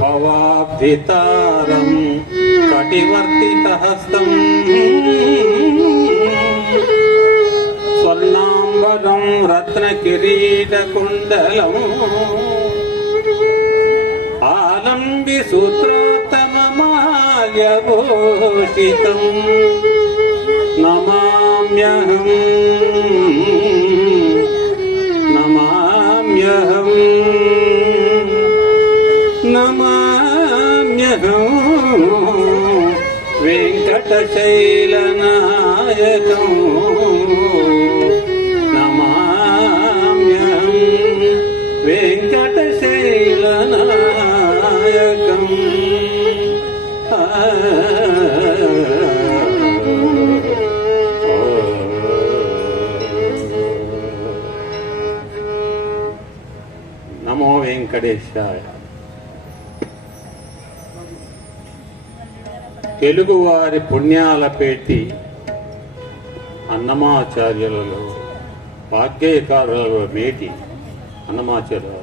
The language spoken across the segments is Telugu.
భవాబ్ధితారం కటివర్తితహస్తం స్వర్ణాంబరం రత్నకిరీటకుండలం ఆలంబి సూత్రోత్తమమాల్యభూషితం నమామ్యహం నమామ్యహం నమామ్యహం వెంకటశైలనాయకం నమామ్యహం వెంకటశైలనాయకం. నమో వెంకటేశాయ. తెలుగువారి పుణ్యాల పేటి అన్నమాచార్యులలో వాగ్గేయకారులలో మేటి అన్నమాచార్యులు.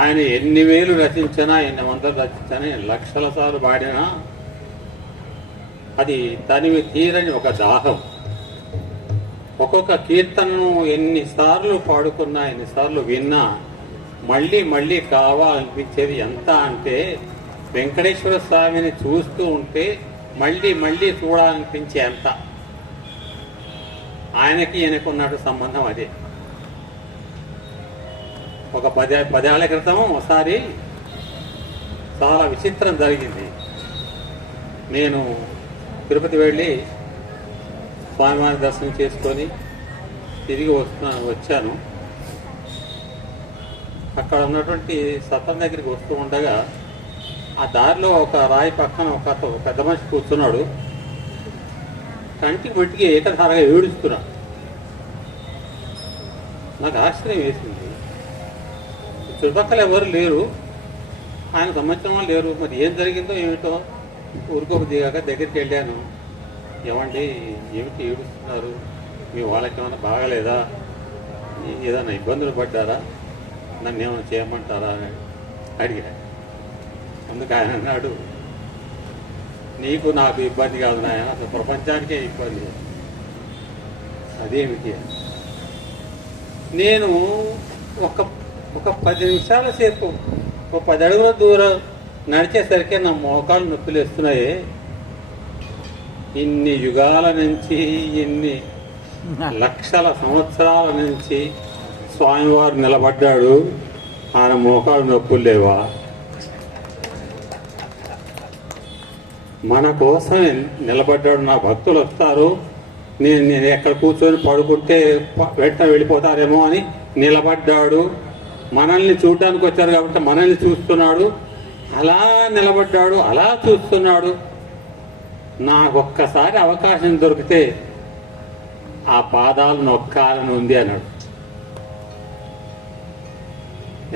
ఆయన ఎన్ని వేలు రచించినా, ఎన్ని వందలు రచించినా, లక్షల సార్లు పాడినా అది తనివి తీరని ఒక దాహం. ఒక్కొక్క కీర్తనను ఎన్నిసార్లు పాడుకున్నా, ఎన్నిసార్లు విన్నా మళ్ళీ మళ్ళీ కావాలనిపించేది. ఎంత అంటే వెంకటేశ్వర స్వామిని చూస్తూ ఉంటే మళ్ళీ మళ్ళీ చూడాలనిపించే అంత. ఆయనకి ఈయనకున్నట్టు సంబంధం అదే. ఒక పదేళ్ల క్రితం ఒకసారి చాలా విచిత్రం జరిగింది. నేను తిరుపతి వెళ్ళి స్వామివారి దర్శనం చేసుకొని తిరిగి వచ్చాను. అక్కడ ఉన్నటువంటి సత్రం దగ్గరికి వస్తూ ఉండగా ఆ దారిలో ఒక రాయి పక్కన ఒక పెద్ద మనిషి కూర్చున్నాడు. కంటికి మట్టికి ఏకధారగా ఏడుస్తున్నాడు. నాకు ఆశ్చర్యం వేసింది. చుట్టుపక్కల ఎవరు లేరు, ఆయన సంబంధించిన వాళ్ళు లేరు. మరి ఏం జరిగిందో ఏమిటో ఊరుకోక దిగాక దగ్గరికి వెళ్ళాను. ఏమండి, ఏమిటి ఏడుస్తున్నారు? మీ వాళ్ళకి ఏమైనా బాగలేదా? ఏదైనా ఇబ్బందులు పడ్డారా? నన్ను ఏమైనా చేయమంటారా అని అడిగా. అందుకు ఆయన అన్నాడు, నీకు నాకు ఇబ్బంది కాదు నాయన, అసలు ప్రపంచానికే ఇబ్బంది. అదేమిటి? నేను ఒక 10 నిమిషాల సేపు, ఒక 10 అడుగుల దూరం నడిచేసరికి నా మోకాలు నొప్పులు వేస్తున్నాయి. ఇన్ని యుగాల నుంచి, ఇన్ని లక్షల సంవత్సరాల నుంచి స్వామివారు నిలబడ్డాడు, ఆయన మోకాలు నొప్పులు లేవా? మన కోసం నిలబడ్డాడు. నా భక్తులు వస్తారు, నేను ఎక్కడ కూర్చొని పడుకుంటే వెంటనే వెళ్ళిపోతారేమో అని నిలబడ్డాడు. మనల్ని చూడడానికి వచ్చారు కాబట్టి మనల్ని చూస్తున్నాడు. అలా నిలబడ్డాడు, అలా చూస్తున్నాడు. నాకు ఒక్కసారి అవకాశం దొరికితే ఆ పాదాలు నొక్కాలని ఉంది అన్నాడు.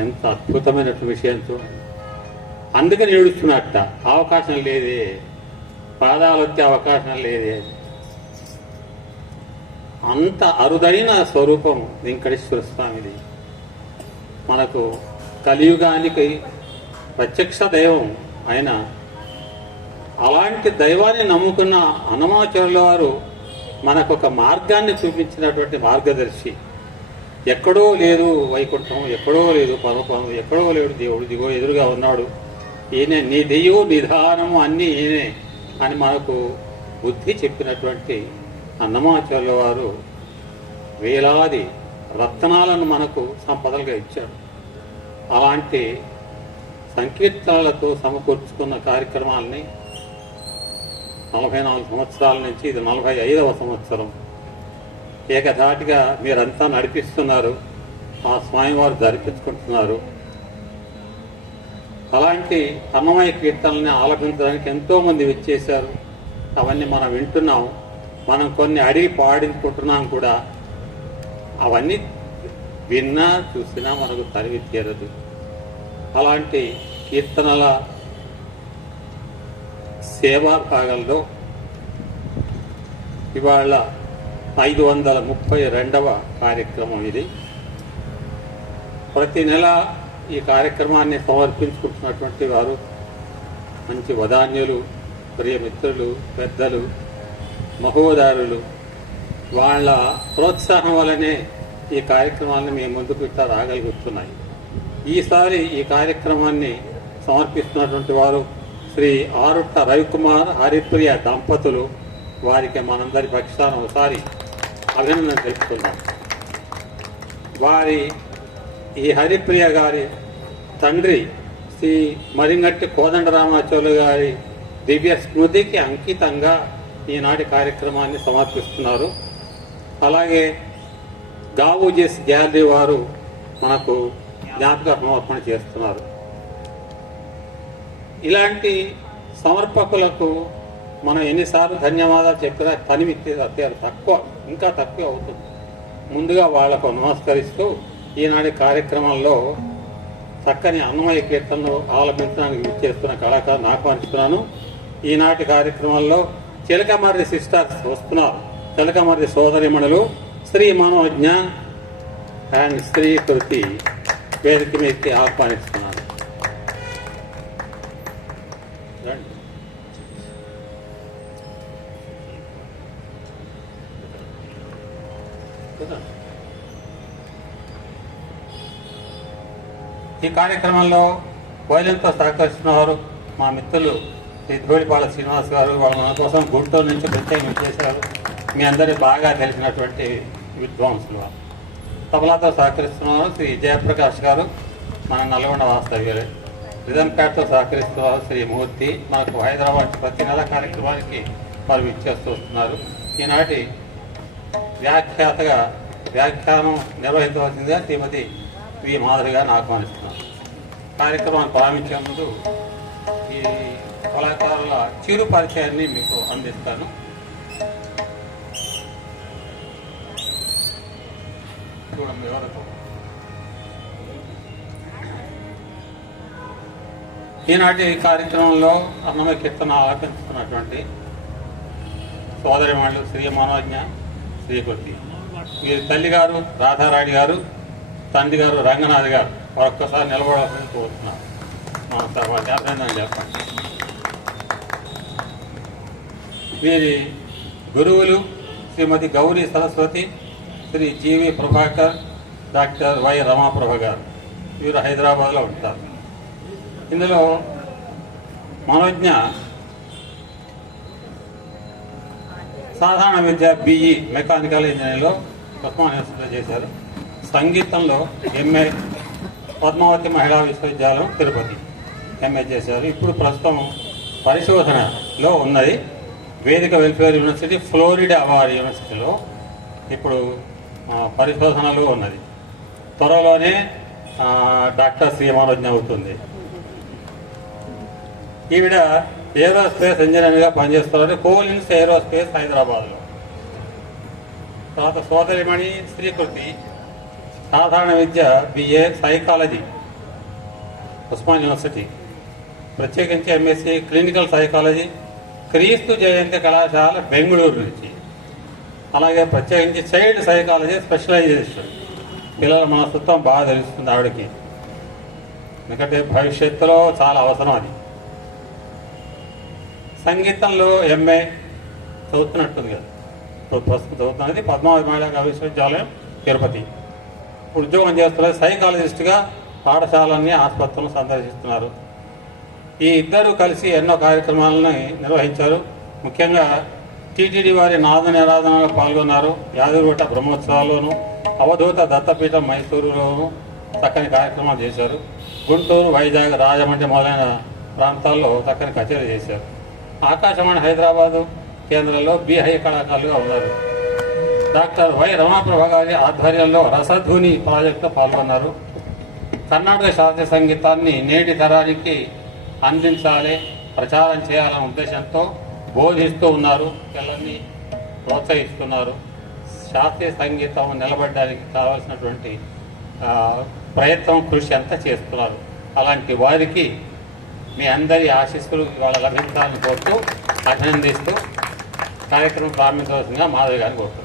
ఎంత అద్భుతమైనటువంటి విషయం చూడండి. అందుకని ఏడుస్తున్నట్ట. అవకాశం లేదే, పాదాలు వచ్చే అవకాశం లేదే. అంత అరుదైన స్వరూపం వెంకటేశ్వర స్వామిది. మనకు కలియుగానికి ప్రత్యక్ష దైవం ఆయన. అలాంటి దైవాన్ని నమ్ముకున్న అన్నమాచార్యుల వారు మనకు ఒక మార్గాన్ని చూపించినటువంటి మార్గదర్శి. ఎక్కడో లేదు వైకుంఠం, ఎక్కడో లేదు పరమపదం, ఎక్కడో లేడు దేవుడు, దిగో ఎదురుగా ఉన్నాడు. ఈయనే నీ దెయ్యో నిధానము అన్నీ ఈయనే అని మనకు బుద్ధి చెప్పినటువంటి అన్నమాచార్యుల వారు వేలాది రత్నాలను మనకు సంపదలుగా ఇచ్చాడు. అలాంటి సంకీర్తనలతో సమకూర్చుకున్న కార్యక్రమాలని 44 సంవత్సరాల నుంచి ఇది 45వ సంవత్సరం ఏకధాటిగా మీరంతా నడిపిస్తున్నారు. ఆ స్వామివారు జరిపించుకుంటున్నారు. అలాంటి అన్నమయ్య కీర్తనల్ని ఆలపించడానికి ఎంతోమంది విచ్చేశారు. అవన్నీ మనం వింటున్నాం. మనం కొన్ని అడిగి పాడించుకుంటున్నాం కూడా. అవన్నీ విన్నా చూసినా మనకు తరివి తీరదు. అలాంటి కీర్తనల సేవా భాగంలో ఇవాళ 532వ కార్యక్రమం ఇది. ప్రతి నెల ఈ కార్యక్రమాన్ని సమర్పించుకుంటున్నటువంటి వారు మంచి వదాన్యులు, ప్రియమిత్రులు, పెద్దలు, మహోదారులు. వాళ్ళ ప్రోత్సాహం వల్లనే ఈ కార్యక్రమాన్ని మేము ముందుకు ఇట్లా రాగలుగుతున్నాయి. ఈసారి ఈ కార్యక్రమాన్ని సమర్పిస్తున్నటువంటి వారు శ్రీ ఆరుట్ల రవికుమార్ హరిప్రియ దంపతులు. వారికి మనందరి పక్షాన ఒకసారి అభినందన తెలుపుతున్నాం. వారి ఈ హరిప్రియ గారి తండ్రి శ్రీ మరింగట్టి కోదండరామాచార్యులు గారి దివ్య స్మృతికి అంకితంగా ఈనాటి కార్యక్రమాన్ని సమర్పిస్తున్నారు. అలాగే గావూజీస్ గ్యాలరీ వారు మనకు జ్ఞాపక సమర్పణ చేస్తున్నారు. ఇలాంటి సమర్పకులకు మనం ఎన్నిసార్లు ధన్యవాదాలు చెప్పినా తనివి తక్కువ, ఇంకా తక్కువ అవుతుంది. ముందుగా వాళ్లకు నమస్కరిస్తూ ఈనాటి కార్యక్రమంలో చక్కని అన్నమయ్య కీర్తనలు ఆలపించడానికి చేస్తున్న కళాకారులను ఆహ్వానిస్తున్నాను. ఈనాటి కార్యక్రమంలో చిలకమర్రి సిస్టర్స్ వస్తున్నారు. చిలకమర్రి సోదరిమణులు శ్రీ మనోజ్ఞ అండ్ శ్రీ కృతి వేదిక మీదకి ఆహ్వానిస్తున్నారు. ఈ కార్యక్రమంలో వైలెన్తో సహకరిస్తున్నవారు మా మిత్రులు శ్రీ ధూళిపాల శ్రీనివాస్ గారు. వాళ్ళు మన కోసం గుంటూరు నుంచి ప్రత్యేకం చేశారు. మీ అందరికీ బాగా తెలిసినటువంటి విద్వాంసులు. తబలాతో సహకరిస్తున్నవారు శ్రీ జయప్రకాష్ గారు, మన నల్గొండ వాస్తవ్యులే. రిధమ్ ప్యాడ్తో సహకరిస్తున్నారు శ్రీ మూర్తి. మనకు హైదరాబాద్ ప్రతి నెల కార్యక్రమానికి వారు ఇచ్చేస్తూ వస్తున్నారు. ఈనాటి వ్యాఖ్యానం నిర్వహించవలసిందిగా శ్రీమతి వి మాధవి గారిని ఆహ్వానిస్తున్నాను. కార్యక్రమాన్ని ప్రారంభించే ముందు ఈ కళాకారుల చిరు పరిచయాన్ని మీకు అందిస్తాను. చూడండి ఎవరితో. ఈనాటి కార్యక్రమంలో అన్నమయ్య కీర్తన ఆలపించుకున్నటువంటి సోదరిమణులు శ్రీ మనోజ్ఞ, శ్రీకృతి. వీరి తల్లి గారు రాధారాణి గారు, తండ్రి గారు రంగనాథ్ గారు. మరొక్కసారి నిలబడాలని కోరుతున్నాను. వారి అభినందన చెప్పండి. వీరి గురువులు శ్రీమతి గౌరీ సరస్వతి, శ్రీ జీవి ప్రభాకర్, డాక్టర్ వై రమాప్రభ గారు. వీరు హైదరాబాద్లో ఉంటారు. ఇందులో మనోజ్ఞ సాధారణ విద్య బిఈ మెకానికల్ ఇంజనీరింగ్లో ఉస్మానియా యూనివర్సిటీలో చేశారు. సంగీతంలో ఎంఏ పద్మావతి మహిళా విశ్వవిద్యాలయం తిరుపతి ఎంఏ చేశారు. ఇప్పుడు ప్రస్తుతం పరిశోధనలో ఉన్నది. వేదిక వెల్ఫేర్ యూనివర్సిటీ, ఫ్లోరిడా వారి యూనివర్సిటీలో ఇప్పుడు పరిశోధనలో ఉన్నది. త్వరలోనే డాక్టర్ శ్రీ మనోజ్ఞ అవుతుంది. ఈవిడ ఏరోస్పేస్ ఇంజనీర్గా పనిచేస్తున్నారు కోలిన్స్ ఏరోస్పేస్ హైదరాబాద్లో. తర్వాత సోదరిమణి శ్రీకృతి సాధారణ విద్య బిఏ సైకాలజీ ఉస్మాన్ యూనివర్సిటీ, ప్రత్యేకించి ఎంఎస్సీ క్లినికల్ సైకాలజీ క్రీస్తు జయంతి కళాశాల బెంగళూరు నుంచి. అలాగే ప్రత్యేకించి చైల్డ్ సైకాలజీ స్పెషలైజేషన్. పిల్లల మనస్తత్వం బాగా తెలుస్తుంది ఆవిడకి, ఎందుకంటే భవిష్యత్తులో చాలా అవసరం అది. సంగీతంలో ఎంఏ చదువుతున్నట్టుంది కదా, ప్రస్తుతం చదువుతున్నది పద్మావతి మహిళా విశ్వవిద్యాలయం తిరుపతి. ఉద్యోగం చేస్తున్నారు. సైకాలజిస్ట్గా పాఠశాలన్నీ ఆసుపత్రులను సందర్శిస్తున్నారు. ఈ ఇద్దరు కలిసి ఎన్నో కార్యక్రమాలను నిర్వహించారు. ముఖ్యంగా టీటీడీ వారి నాద నిరాధనలో పాల్గొన్నారు. యాదగిరిగుట్ట బ్రహ్మోత్సవాల్లోనూ, అవధూత దత్తపీఠం మైసూరులోనూ చక్కని కార్యక్రమాలు చేశారు. గుంటూరు, వైజాగ్, రాజమండ్రి మొదలైన ప్రాంతాల్లో చక్కని కచేరీ చేశారు. ఆకాశవాణి హైదరాబాదు కేంద్రంలో బీహై కళాకారులుగా ఉన్నారు. డాక్టర్ వై రమాప్రభ గారి ఆధ్వర్యంలో రసధుని ప్రాజెక్టులో పాల్గొన్నారు. కర్ణాటక శాస్త్రీయ సంగీతాన్ని నేటి తరానికి అందించాలి, ప్రచారం చేయాలనే ఉద్దేశంతో బోధిస్తూ ఉన్నారు. పిల్లల్ని ప్రోత్సహిస్తున్నారు. శాస్త్రీయ సంగీతం నిలబడడానికి కావాల్సినటువంటి ప్రయత్నం కృషి అంతా చేస్తున్నారు. అలాంటి వారికి మీ అందరి ఆశీస్సులు ఇవాళ లభించాలని కోరుతూ అభినందిస్తూ కార్యక్రమం ప్రారంభించవలసిందిగా మాధవి గారిని కోరుతున్నాను.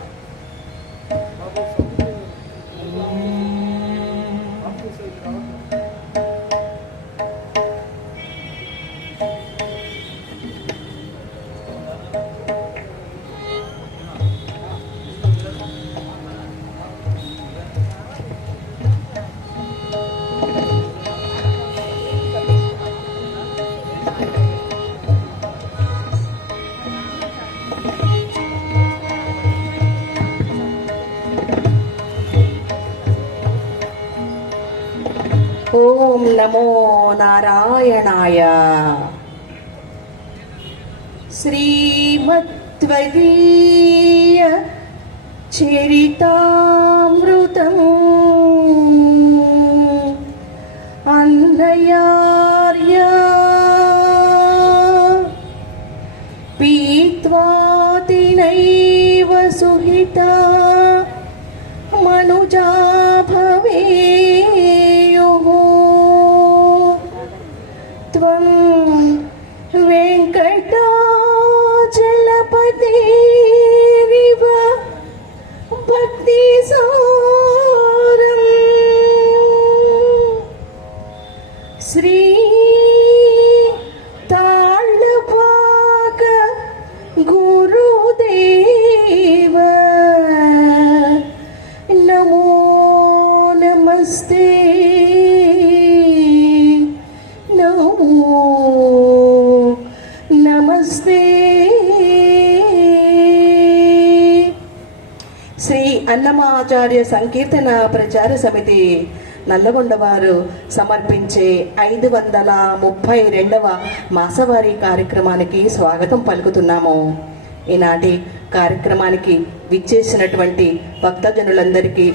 ఓం నమో నారాయణాయ. శ్రీమద్వదీయ చరితామృతం అన్నయార్య పీత్వాతినైవ సుహిత మనుజా భవేయుః త్వం వెంకటాచలపతిరివ భక్తిసారం శ్రీ తాళ్ళపాక గురుదేవ నమో నమస్తే నమో నమస్తే. శ్రీ అన్నమాచార్య సంకీర్తన ప్రచార సమితి నల్లగొండవారు సమర్పించే 532వ మాసవారీ కార్యక్రమానికి స్వాగతం పలుకుతున్నాము. ఈనాటి కార్యక్రమానికి విచ్చేసినటువంటి భక్తజనులందరికీ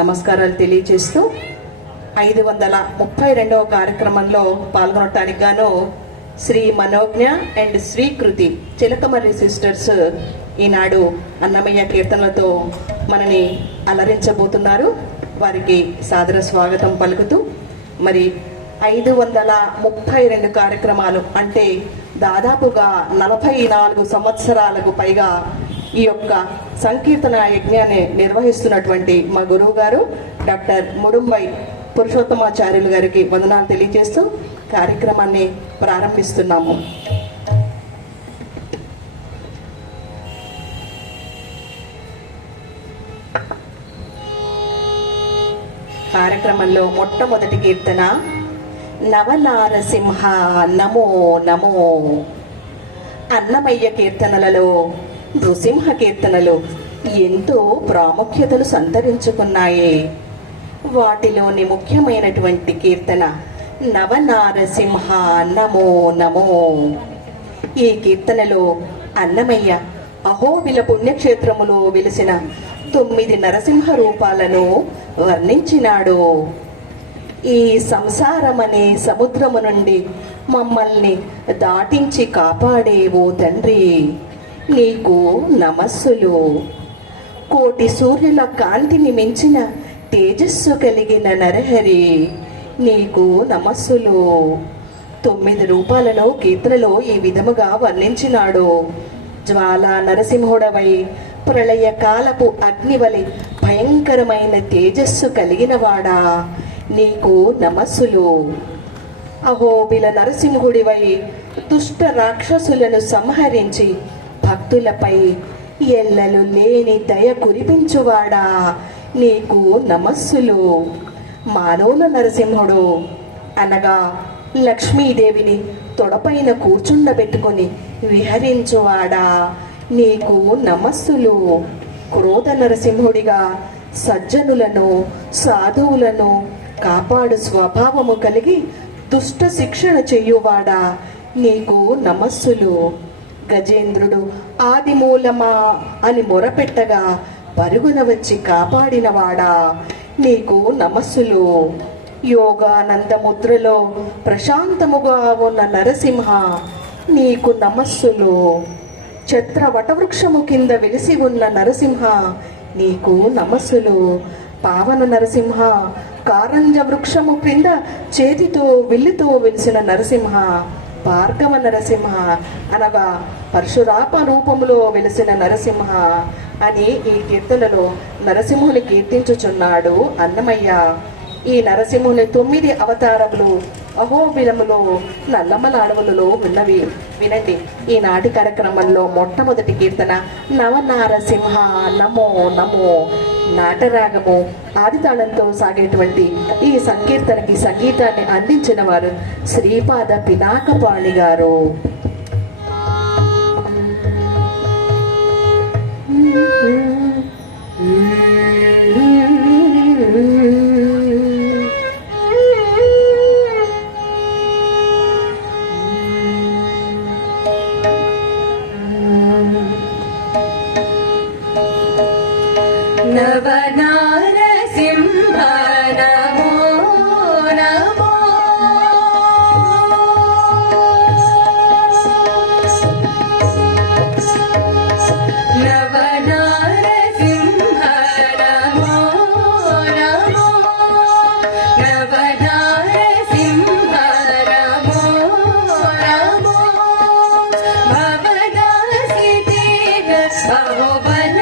నమస్కారాలు తెలియజేస్తూ 532వ కార్యక్రమంలో పాల్గొనటానికి గాను శ్రీ మనోజ్ఞ అండ్ శ్రీకృతి చిలకమర్రి సిస్టర్స్ ఈనాడు అన్నమయ్య కీర్తనలతో మనని అలరించబోతున్నారు. వారికి సాదర స్వాగతం పలుకుతూ మరి 532 కార్యక్రమాలు అంటే దాదాపుగా 44 సంవత్సరాలకు పైగా ఈ యొక్క సంకీర్తన యజ్ఞాన్ని నిర్వహిస్తున్నటువంటి మా గురువు గారు డాక్టర్ ముడుంబై పురుషోత్తమాచార్యులు గారికి వందనాలు తెలియజేస్తూ కార్యక్రమాన్ని ప్రారంభిస్తున్నాము. కార్యక్రమంలో మొట్టమొదటి కీర్తన నవనారసింహ నమో నమో. అన్నమయ్య కీర్తనలలో నృసింహ కీర్తనలు ఎంతో ప్రాముఖ్యతలు సంతరించుకున్నాయి. వాటిలోని ముఖ్యమైనటువంటి కీర్తన నవనారసింహ నమో నమో. ఈ కీర్తనలో అన్నమయ్య అహోబిల పుణ్యక్షేత్రములో వెలిసిన 9 నరసింహ రూపాలను వర్ణించినాడు. ఈ సంసారమనే సముద్రము నుండి మమ్మల్ని దాటించి కాపాడేవో తండ్రి, నీకు నమస్సులు. కోటి సూర్యుల కాంతిని మించిన తేజస్సు కలిగిన నరహరి, నీకు నమస్సులు. 9 రూపాలను కీర్తనలో ఈ విధముగా వర్ణించినాడు. జ్వాలా నరసింహుడవై ప్రళయ కాలపు అగ్నివలి భయంకరమైన తేజస్సు కలిగిన వాడా, నీకు నమస్సులు. అహోబిల నరసింహుడివై దుష్ట రాక్షసులను సంహరించి భక్తులపై ఎల్లలు లేని దయ కురిపించువాడా, నీకు నమస్సులు. మానవుల నరసింహుడు అనగా లక్ష్మీదేవిని తొడపైన కూర్చుండబెట్టుకొని విహరించువాడా, నీకు నమస్సులు. క్రోధ నరసింహుడిగా సజ్జనులను సాధువులను కాపాడు స్వభావము కలిగి దుష్ట శిక్షణ చెయ్యువాడా, నీకు నమస్సులు. గజేంద్రుడు ఆదిమూలమా అని మొరపెట్టగా పరుగున వచ్చి కాపాడినవాడా, నీకు నమస్సులు. యోగానంద ముద్రలో ప్రశాంతముగా ఉన్న నరసింహ, నీకు నమస్సులు. ఛత్ర వటవృక్షము కింద వెలిసి ఉన్న నరసింహ, నీకు నమస్సులు. పావన నరసింహ, కారంజ వృక్షము క్రింద చేతితో విల్లుతో వెలిసిన నరసింహ, భార్గవ నరసింహ అనగా పరశురాప రూపములో వెలిసిన నరసింహ అని ఈ కీర్తనలో నరసింహుని కీర్తించుచున్నాడు అన్నమయ్య. ఈ నరసింహుని 9 అవతారములు అహోబిలములో నల్లమల అడవులలో ఉన్నవి. వినండి. ఈనాటి కార్యక్రమంలో మొట్టమొదటి కీర్తన నవనారసింహ నమో నమో. నాటరాగము ఆదితాళంతో సాగేటువంటి ఈ సంకీర్తనకి సంగీతాన్ని అందించిన వారు శ్రీపాద పినాకపాణి గారు. నవనారసింహ నమో నమో. నవనారసింహ నమో నమో. నవనారసింహ నమో నమో. భవనాసితేన భవన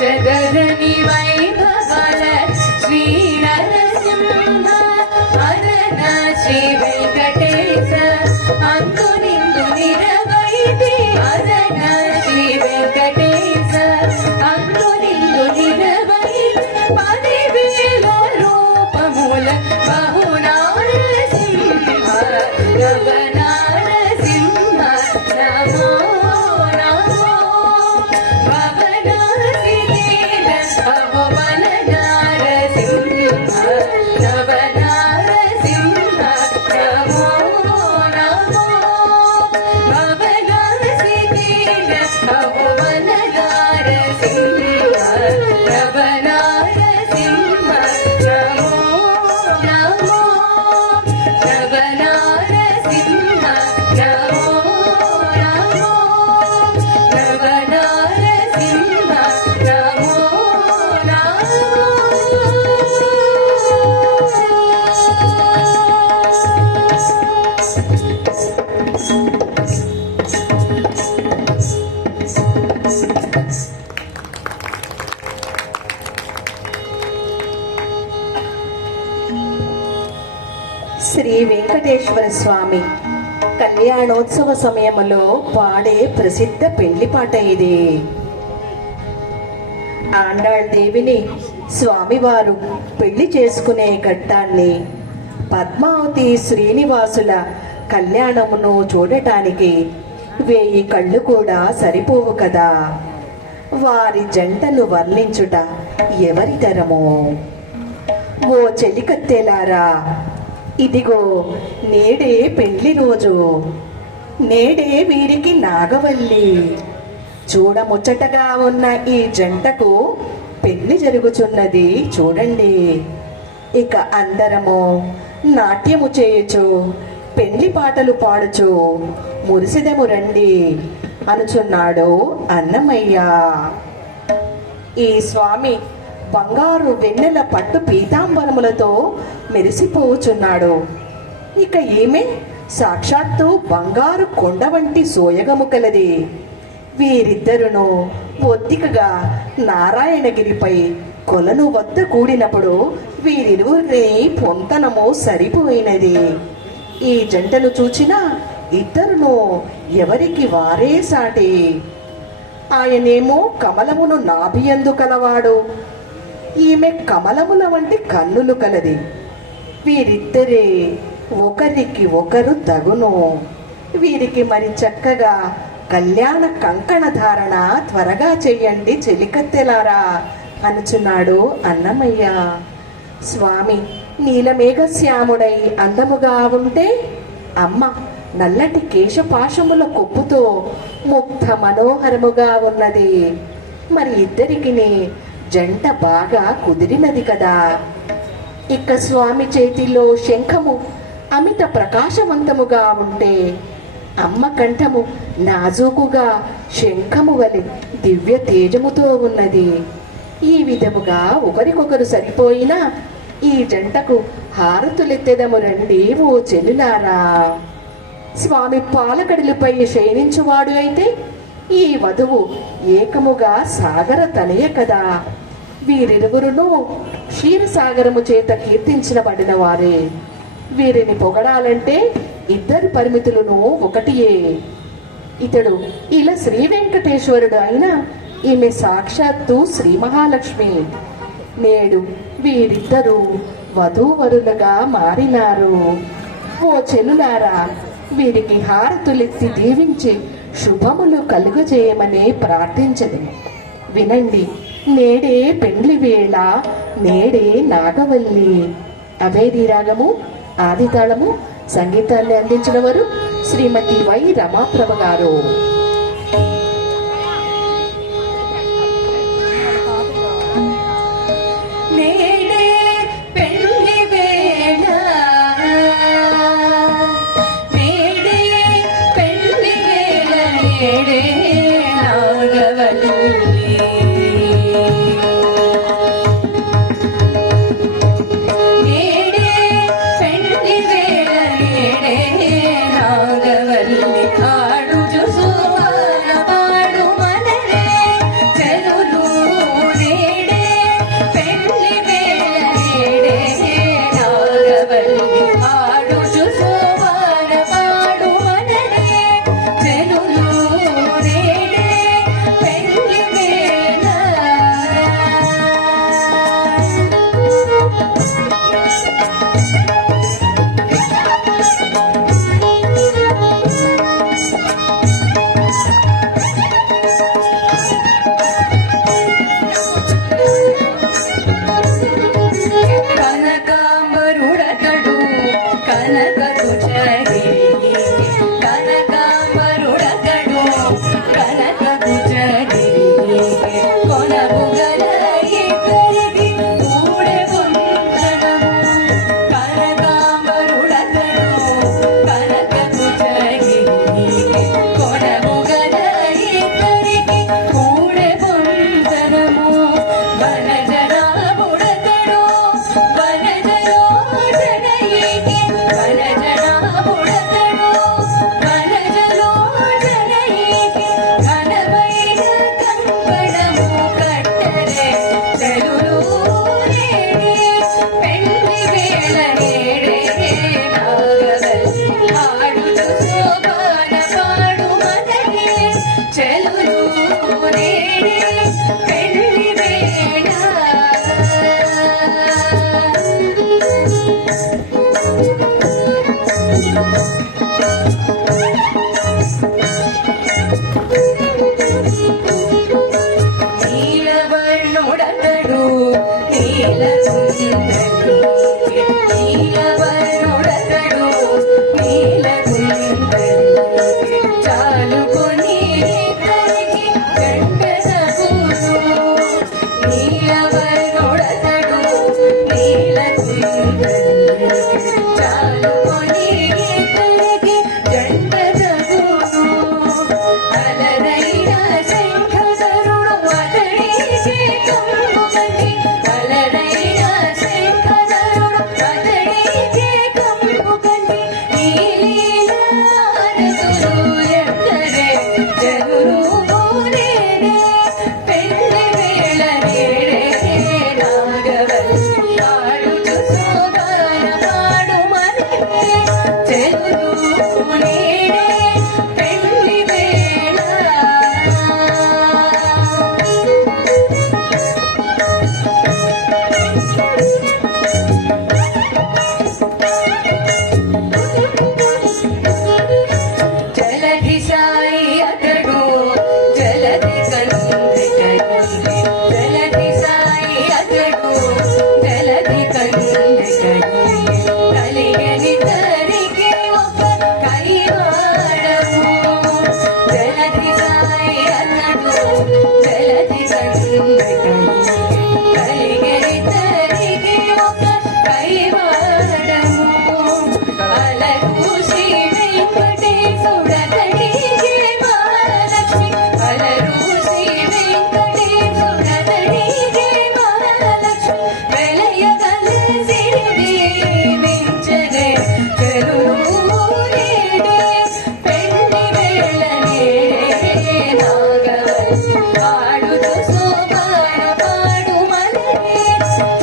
జగదని వైభవల పదివేల రూపముల బహునారసింహ నవనారసింహ నమో నమో భవనాసిదేన భవన నారసింహ నవనారసింహ నమో నమో భవనాసిదేన భవన నారసింహ నవనారసింహ నమో నమో నవనారసింహ నమో నమో నవనారసింహ నమో శ్రీ వెంకటేశ్వర స్వామి కళ్యాణోత్సవ సమయంలో పాడే ప్రసిద్ధ పెళ్లి పాట ఇది. ఆండాళ్ దేవిని స్వామివారు పెళ్లి చేసుకునే ఘట్టాన్ని పద్మావతి శ్రీనివాసుల కళ్యాణమును చూడటానికి 1000 కళ్ళు కూడా సరిపోవు కదా. వారి జంటను వర్ణించుట ఎవరి తరమో. ఓ చెలికత్తెలారా, ఇదిగో నేడే పెళ్లి రోజు, నేడే వీరికి నాగవల్లి. చూడముచ్చటగా ఉన్న ఈ జంటకు పెళ్లి జరుగుచున్నది చూడండి. ఇక అందరము నాట్యము చేయుచు పెళ్లి పాటలు పాడుచు మురిసిదము రండి అనుచున్నాడు అన్నమయ్య. ఈ స్వామి బంగారు వెన్నెల పట్టు పీతాంబరములతో మెరిసిపోచున్నాడు. ఇక ఈమె సాక్షాత్తు బంగారు కొండ వంటి సోయగము కలది. వీరిద్దరును ఒత్తికగా నారాయణగిరిపై కొలను వద్ద కూడినప్పుడు వీరిరువురి పొంతనము సరిపోయినది. ఈ జంటను చూచిన ఇద్దరును ఎవరికి వారే సాటి. ఆయనేమో కమలమును నాభియందు కలవాడు, ఈమె కమలముల వంటి కన్నులు కలది. వీరిద్దరే ఒకరికి ఒకరు తగును. వీరికి మరి చక్కగా కళ్యాణ కంకణ ధారణ త్వరగా చెయ్యండి చెలికత్తెలారా అనుచున్నాడు అన్నమయ్య. స్వామి నీలమేఘశ్యాముడై అందముగా ఉంటే అమ్మ నల్లటి కేశపాశముల కొప్పుతో ముగ్ధ మనోహరముగా ఉన్నది. మరి ఇద్దరికి జంట బాగా కుదిరినది కదా. ఇక స్వామి చేతిలో శంఖము అమిత ప్రకాశవంతముగా ఉంటే అమ్మ కంఠము నాజూకుగా శంఖము వలె దివ్య తేజముతో ఉన్నది. ఈ విధముగా ఒకరికొకరు సరిపోయినా ఈ జంటకు హారతులెత్తెదము రండి ఓ చెల్లులారా. స్వామి పాలకడలిపై శయనించువాడు అయితే ఈ వధువు ఏకముగా సాగర తనయ కదా. వీరిరువురును క్షీరసాగరము చేత కీర్తించబడిన వారే. వీరిని పొగడాలంటే ఇద్దరు పరిమితులను ఒకటియే. ఇతడు ఇలా శ్రీ వెంకటేశ్వరుడు అయినా ఈమె సాక్షాత్తు శ్రీ మహాలక్ష్మి. నేడు వీరిద్దరూ వధూవరులుగా మారినారు. ఓ చెల్లులారా, వీరికి హారతులెత్తి దీవించి శుభములు కలుగజేయమని ప్రార్థించదు. వినండి, నేడే పెండ్లి వేళ, నేడే నాగవల్లి. అవేది రాగము, ఆది తాళము, సంగీతాన్ని అందించిన వారు శ్రీమతి వై రమాప్రభ గారు. నేడే పెళ్లి వేళ, నేడే పెళ్లి వేళ, నేడే నాగవల్లి. నేడే పెళ్లి వేళ, నేడే నాగవల్లి. ఆడుచు సువాన పాడు మనలే చెరులు. నేడే పెళ్లి వేళ, కనకాంబరుడతడు కనక కుచరి కనకాంబరుడతడు కనక కుచరి కొనబుగల ఇద్దరికి కూడె పొందడము కనకాంబరుడతడు కనక కుచరి కొనబుగల ఇద్దరికి కూడె పొందడము వనజనాభుడతడు వనజలో జనయికి వనజనాభుడతడు వనజలో జనయికి ఘనమైన కంకణము కట్టరే చెలులు నేడే పెండ్లి వేళ నేడే నాగవల్లి ఆడుచు శోభాన పాడు మననే చెలులు నేడే పెండ్లి వేళ నీలవర్ణుడతడు నీలకుందలి నీలవర్ణుడతడు నీలకుందలి చాలుకొని ఇద్దరికి గంటనగును నీలవర్ణుడతడు నీలకుందలి చాలుకొని ఇద్దరికి గంటనగును అలరైన శంఖధరుడు అతడికి కంబుగంటి అలరైన శంఖధరుడు అతడికి కంబుగంటి నీలీలారతులు ఎత్తరే జనులు నేడే పెండ్లి వేళ నేడే నాగవల్లి ఆడుచు శోభాన పాడు మననే చెలులు నేడే పెండ్లి వేళ జలధి సాయి అతడు జలధి కంది జలధి సాయి అతడు జలధి కంది కలిగని తరికి ఒక కైవాడము జలధి సాయి అతడు జలధి కంది కలిగని తరికి ఒక కైవాడము అలరు శ్రీ వెంకటేశుడతడికి మహాలక్ష్మి అలరు శ్రీ వెంకటేశుడతడికి మహాలక్ష్మి వెలయగలసి దీవించరే చెలులు నేడే పెండ్లి వేళ నేడే నాగవల్లి ఆడుచు శోభాన పాడు మననే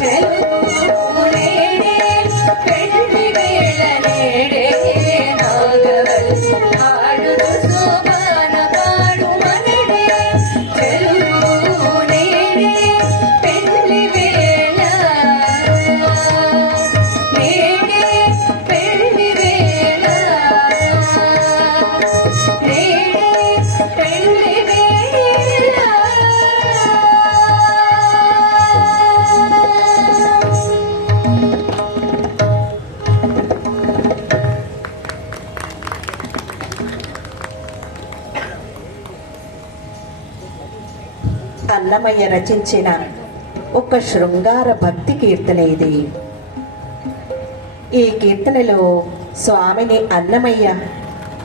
చెలులు నేడే పెండ్లి వేళ నేడే నాగవల్లి ఆడుచు శోభాన పాడు మననే చెలులు నేడే పెండ్లి వేళ నేడే పెండ్లి వేళ నేడే పెండ్లి వేళ అన్నమయ్య రచించిన ఒక శృంగార భక్తి కీర్తన ఇది. ఈ కీర్తనలో స్వామిని అన్నమయ్య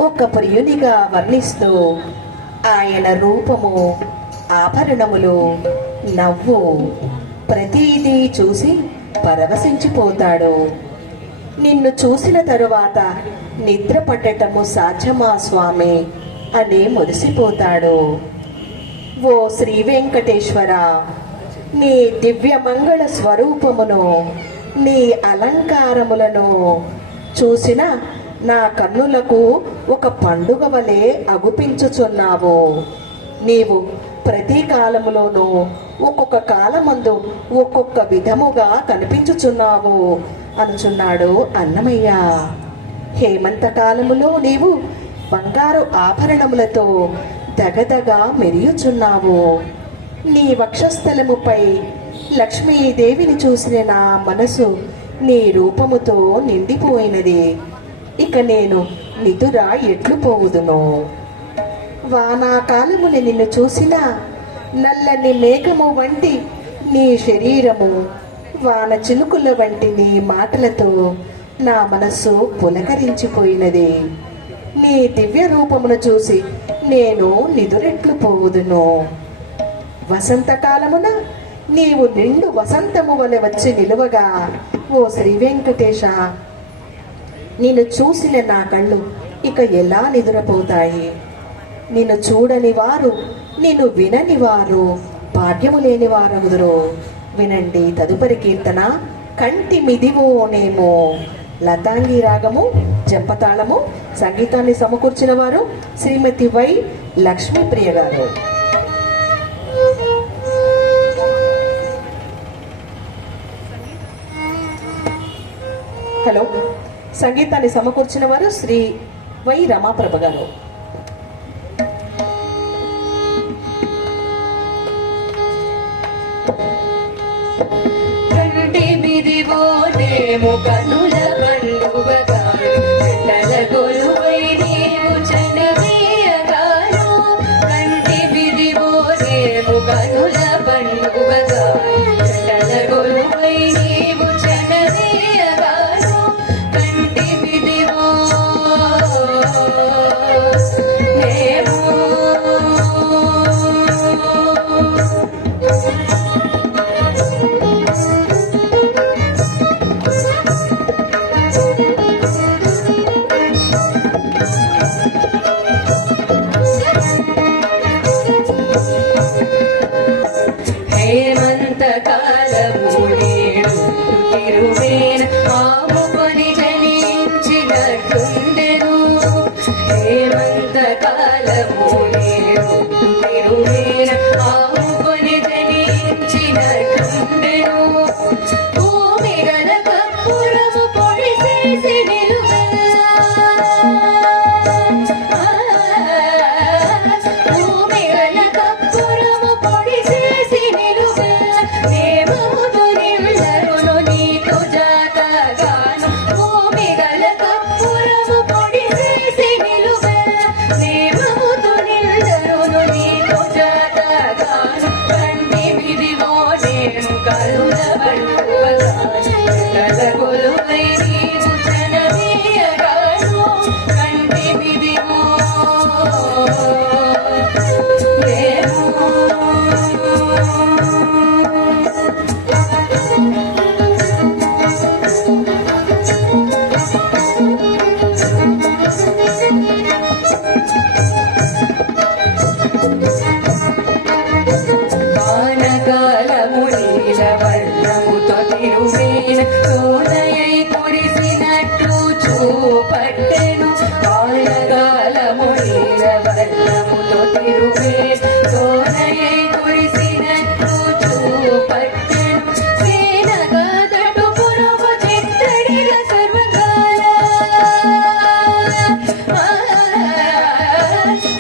ఒక ప్రియునిగా వర్ణిస్తూ ఆయన రూపము, ఆభరణములు, నవ్వు ప్రతిదీ చూసి పరవశించిపోతాడు. నిన్ను చూసిన తరువాత నిద్ర పట్టటము సాధ్యమా స్వామి అని మురిసిపోతాడు. ఓ శ్రీ వెంకటేశ్వర, నీ దివ్యమంగళ స్వరూపమును, నీ అలంకారములను చూసిన నా కన్నులకు ఒక పండుగ వలె అగుపించుచున్నావు. నీవు ప్రతి కాలములోనూ ఒక్కొక్క కాలమందు ఒక్కొక్క విధముగా కనిపించుచున్నావు అనుచున్నాడు అన్నమయ్య. హేమంత కాలములో నీవు బంగారు ఆభరణములతో దగదగా మెరియుచున్నావు. నీ వక్షస్థలముపై లక్ష్మీదేవిని చూసిన నా మనసు నీ రూపముతో నిండిపోయినది. ఇక నేను నిదుర ఎట్లు పోవుదును? వానాకాలముని నిన్ను చూసిన నల్లని మేఘము వంటి నీ శరీరము, వాన చినుకుల వంటి నీ మాటలతో నా మనస్సు పులకరించిపోయినది. నీ దివ్య రూపమును చూసి నేను నిదురెట్లు పోవుదును. వసంతకాలమున నీవు నిండు వసంతము వలె వచ్చి నిలువగా, ఓ శ్రీ వెంకటేశ, నిన్ను చూసిన నా కళ్ళు ఇక ఎలా నిదురపోతాయి? నిన్ను చూడని వారు, నిన్ను వినని వారు భాగ్యము లేని వారవుదురు. వినండి తదుపరి కీర్తన కంటి మిదివోనేమో. లతాంగి రాగము, జంపతాళము. సంగీతాన్ని సమకూర్చిన వారు శ్రీమతి వై లక్ష్మీప్రియ గారు. హలో. సంగీతాన్ని సమకూర్చిన వారు శ్రీ వై రమాప్రభ గారు. కంటి మిదివోనేమో కనుల పండుగగా చెట్టల కొలువై నీవు చనివేయగాను. కంటి మిదివోనేమో కనుల పండుగగా చెట్టల కొలువై నీవు చనివేయగాను. కంటి మిదివో నేమో హేమంత కాలము నేడు తిరువేన ఆముకొని జనించినట్టుండెను. హేమంత కాలము నేడు తిరువేన ఆముకొని జనించినట్టుండెను. భూమి గల కప్పురము పొడిసేసి నిలువెల్లా. భూమి గల కప్పురము పొడిసేసి నిలువెల్లా. దేవముతో నిండరును నీకు జాతగాను. భూమి గల కప్పురము పొడిసేసి నిలువెల్లా. దేవముతో నిండరును నీకు జాతగాను. కంటి మిదివో నేను కరుణ పండుగగా చెట్టల కొలువై నీవు చనివేయగాను. కంటి మిదివో నేమో వానకాలము నీల వర్ణముతో తిరువేన సోనయై కురిసినట్లు చూపట్టెను. వానకాలము నీల వర్ణముతో తిరువేన సోనయై కురిసినట్లు చూపట్టెను. సేనగాదటు పురుగు చిత్తడిల సర్వకాల.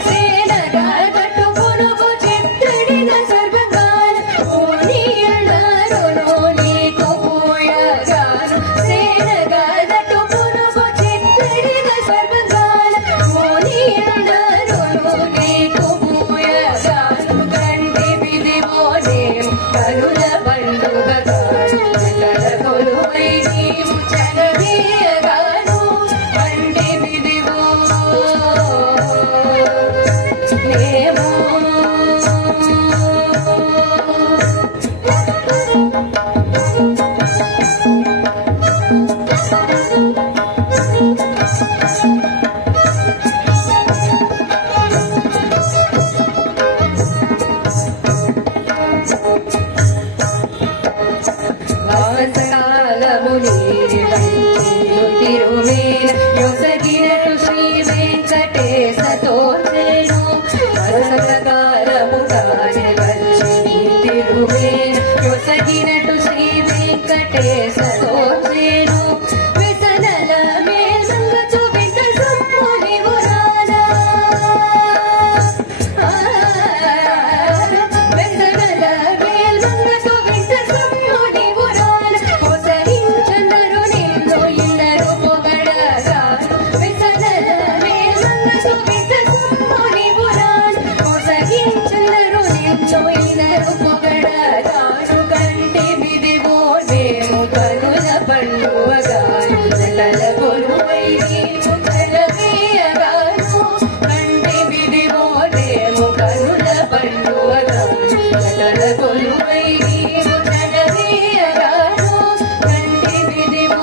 సేనగాదటు పురుగు చిత్తడిల సర్వకాల. ఓనియళ్ళరును నీకు పూయగాను. సేనగాదటు పురుగు చిత్తడిల సర్వకాల. ఓనియళ్ళరును నీకు పూయగాను. కంటి మిదివో నేను కరుణ పండుగగా చెట్టల కొలువై నీవు చనివేయగాను. కంటి మిదివో నేమో వాసకాలము నీరు తిరువేన యొసగినటు శ్రీ వెంకటేశ తోచెను. వసంతకాలము గాని వెంకటేశతో చేరు విసనల మేల్మంగ చూపించ సొమ్ముని ఉరానా వెసనల మేల్మంగ చూపించ సొమ్ముని ఉరానా కొసరించందరు నిన్ను ఇన్నరు పొగడగా విసనల మేల్మంగ చూపించ సొమ్ముని ఉరానా కొసరించందరు నిన్ను ఇన్నరు పొగడగా కంటి విధివో నేను కనుల పండువగాను జలల కొలువైకి జలదీయగాను కంటి విధివో నేను కనుల పండువగాను జలల కొలువైకి జలదీయగాను కంటి విధివో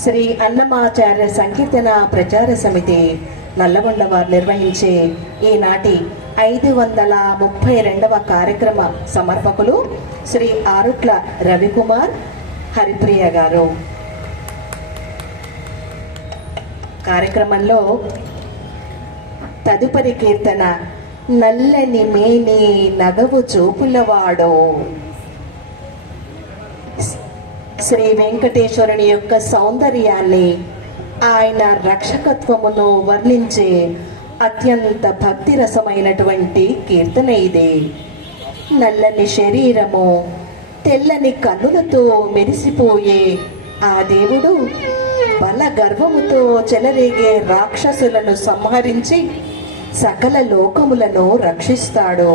శ్రీ అన్నమాచార్య సంకీర్తన ప్రచార సమితి నల్లగొండ వారు నిర్వహించే ఈనాటి 532వ కార్యక్రమ సమర్పకులు శ్రీ ఆరుట్ల రవికుమార్ హరిప్రియ గారు. కార్యక్రమంలో తదుపరి కీర్తన నల్లని మేని నగవు చూపులవాడో. శ్రీ వెంకటేశ్వరుని యొక్క సౌందర్యాన్ని, ఆయన రక్షకత్వమును వర్ణించే అత్యంత భక్తిరసమైనటువంటి కీర్తన ఇది. నల్లని శరీరము, తెల్లని కన్నులతో మెరిసిపోయే ఆ దేవుడు బల గర్వముతో చెలరేగే రాక్షసులను సంహరించి సకల లోకములను రక్షిస్తాడు.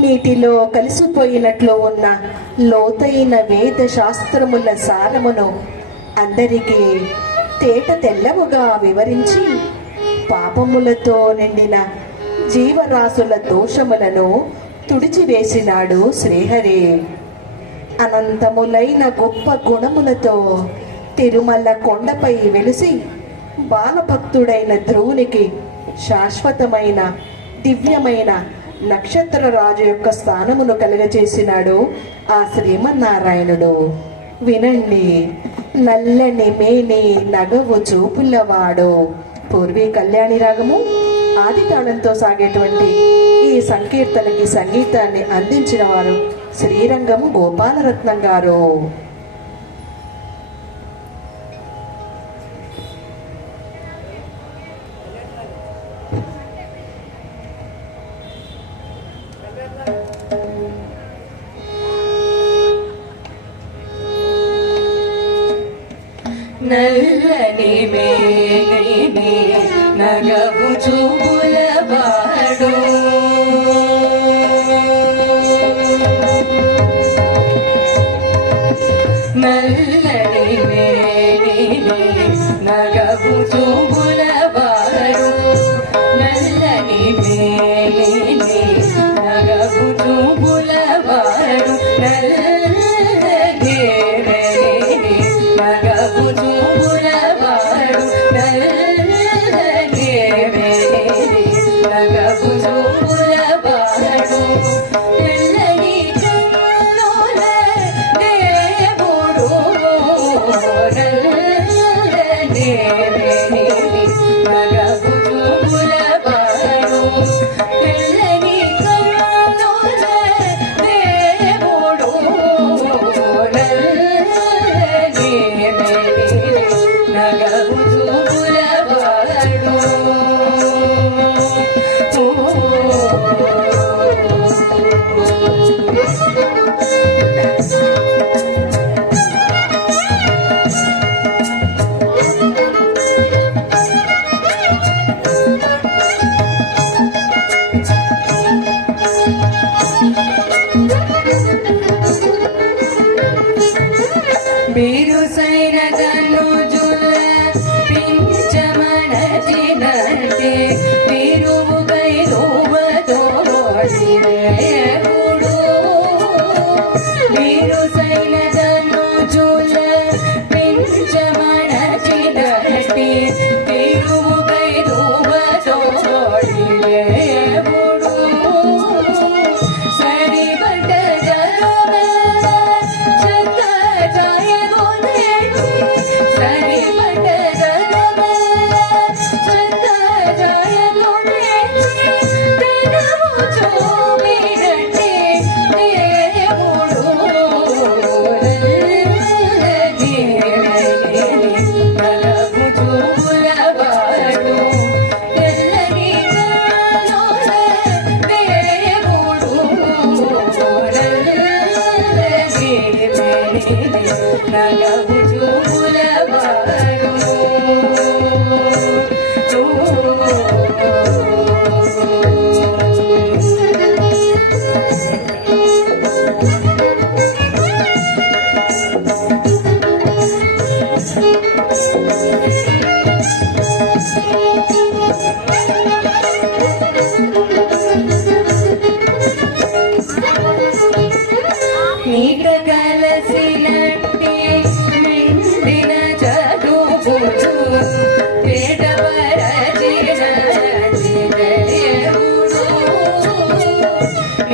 నీటిలో కలిసిపోయినట్లు ఉన్న లోతైన వేద శాస్త్రముల సారమును అందరికీ తేట తెల్లముగా వివరించి పాపములతో నిండిన జీవరాశుల దోషములను తుడిచివేసినాడు శ్రీహరి. అనంతములైన గొప్ప గుణములతో తిరుమల కొండపై వెలిసి బాలభక్తుడైన ధ్రువునికి శాశ్వతమైన దివ్యమైన నక్షత్ర రాజు యొక్క స్థానమును కలుగచేసినాడు ఆ శ్రీమన్నారాయణుడు. వినండి, నల్లని మేని నగవు చూపులవాడు. పూర్వీ కళ్యాణి రాగము ఆది తాళంతో సాగేటువంటి ఈ సంకీర్తనకి సంగీతాన్ని అందించిన వారు శ్రీరంగము గోపాలరత్నం గారు. నల్లని మేని నగవు చూపులవాడు నల్లని మేని నగవు చూపులవాడు నల్లని మేని నగవు చూపులవాడు నల్లని మేని నగవు చూపులవాడు నల్లని మేని నగవు చూపులవాడు తెల్లని కన్నుల దేవుడు నల్లని మేని నగవు చూపులవాడు తెల్లని కన్నుల దేవుడు నల్లని మేని నగవు చూపులవాడు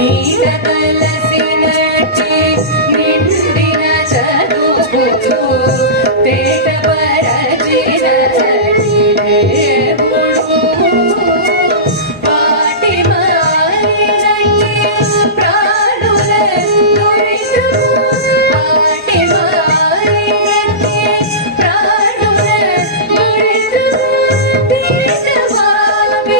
నీడ కలసినట్టి నిండిన చదువులు తేట పరచిన దేవుడు పాటి మారినట్టి ప్రాణుల గురించు పాటి మారినట్టి ప్రాణుల గురించు తీసవామినట్టి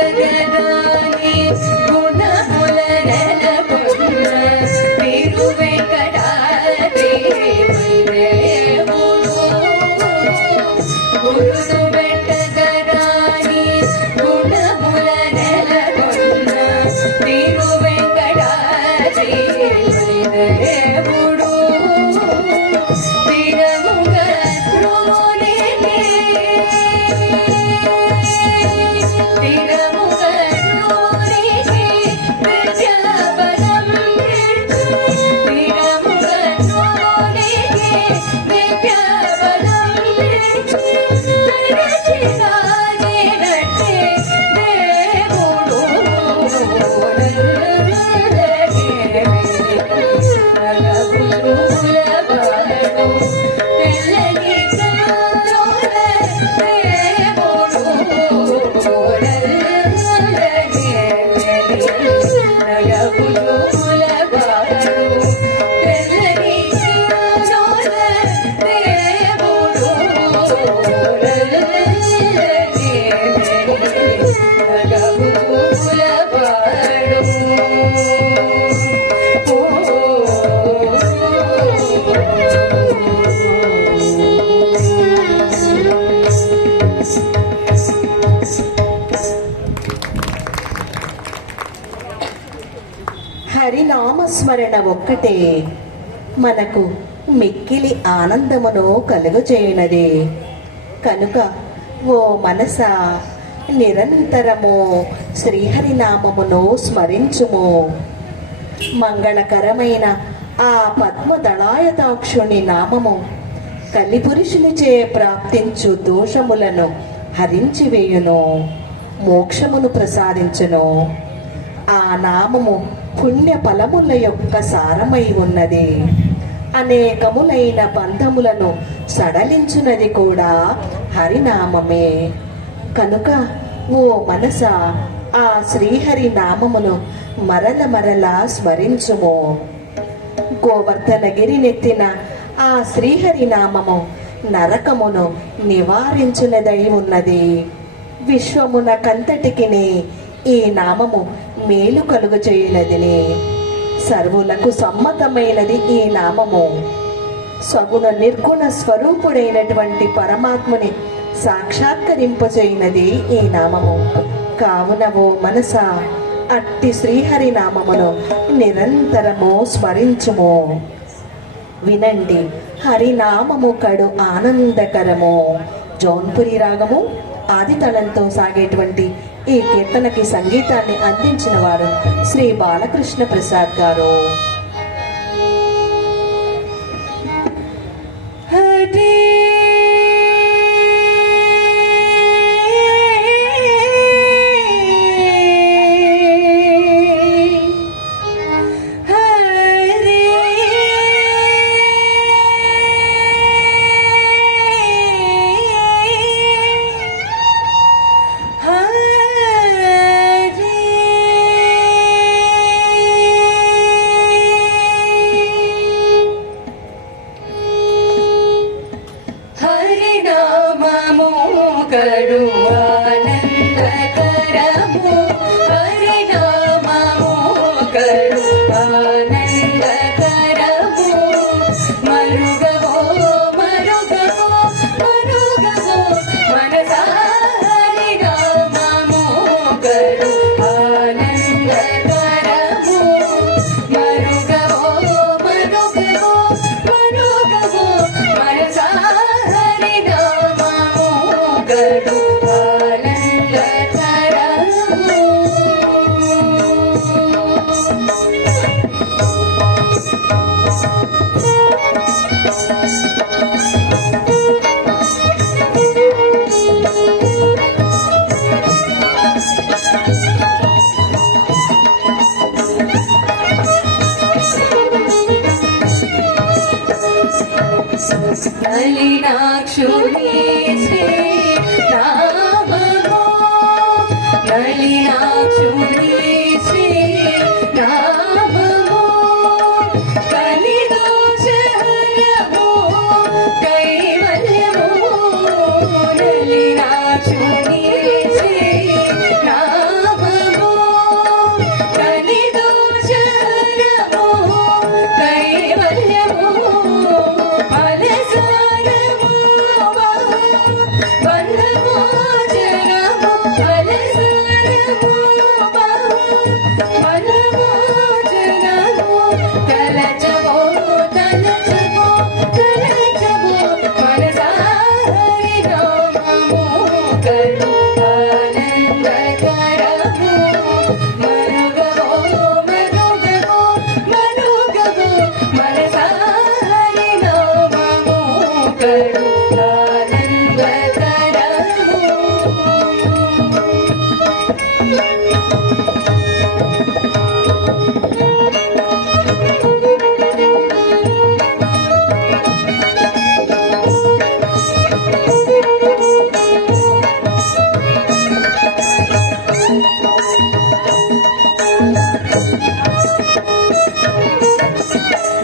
గుర్తుపెట్టగరాని గుణముల నెలకొన్న తిరువెంకటాద్రి దేవుడు గుర్తుపెట్టగరాని గుణముల నెలకొన్న తిరువెంకటాద్రి దేవుడు దినముగా హరినామస్మరణ ఒక్కటే మనకు మిక్కిలి ఆనందమును కలుగజేయునది కనుక ఓ మనస నిరంతరము శ్రీహరినామమును స్మరించుము. మంగళకరమైన ఆ పద్మదళాయతాక్షుని నామము కలిపురుషునిచే ప్రాప్తించు దోషములను హరించివేయును, మోక్షమును ప్రసాదించును. ఆ నామము పుణ్య ఫలముల యొక్క సారమై ఉన్నది. అనేకములైన బంధములను సడలించున్నది కూడా హరినామమే. కనుక ఓ మనస ఆ శ్రీహరి నామమును మరల మరల స్మరించుము. గోవర్ధనగిరినెత్తిన ఆ శ్రీహరి నామము నరకమును నివారించునదై ఉన్నది. విశ్వమున కంతటికిని ఈ నామము మేలు కలుగు చేయునదిని. సర్వులకు సమ్మతమైనది ఈ నామము. సగుణ నిర్గుణ స్వరూపుడైనటువంటి పరమాత్ముని సాక్షాత్కరింపచేయునది ఈ నామము. కావున ఓ మనస అట్టి శ్రీహరి నామమును నిరంతరము స్మరించుము. వినండి, హరినామము కడు ఆనందకరము. జౌన్పురి రాగము ఆదితళంతో సాగేటువంటి ఈ కీర్తనకి సంగీతాన్ని అందించిన వారు శ్రీ బాలకృష్ణ ప్రసాద్ గారు. కడు ఆనందకరము నాచుని శ్రీ నామము కలిదోషహరము కైవల్యము నలినాచుని శ్రీ నామము కలిదోషహరము కైవల్యము ఫలసారము బంధమోచనము ఫలసారము బంధమోచనము తలచవో తలచవో తలచవో మనసా హరి నామము కరు ఆనందకరము మరుగవో మరుగవో మరుగవో మనసా హరి నామము కరు ఆనందకరము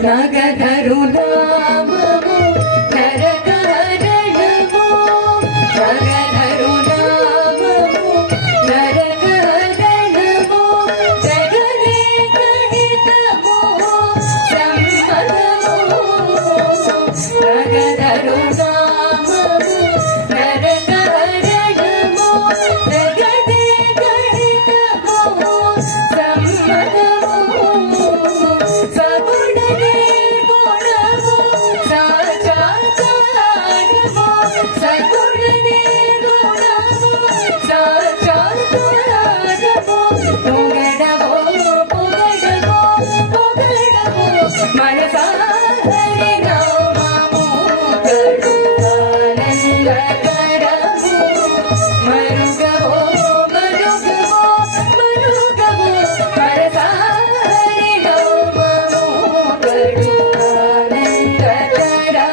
నగధరు నామము నరకహరణము నగధరు నామము నరకహరణము జగదేకహితము సమ్మతము నగధరు నామము నరకహరణము జగదేకహితము సమ్మతము సగుణనే గుణము సాచాకారము సగుణనే గుణము సాచాకారము పొగడవో పొగడవో పొగడవో మనసా హరి నామము కరు ఆనందకరము మరుగవో మరుగవో మరుగవో మనసా హరి నామము కరు ఆనందకరము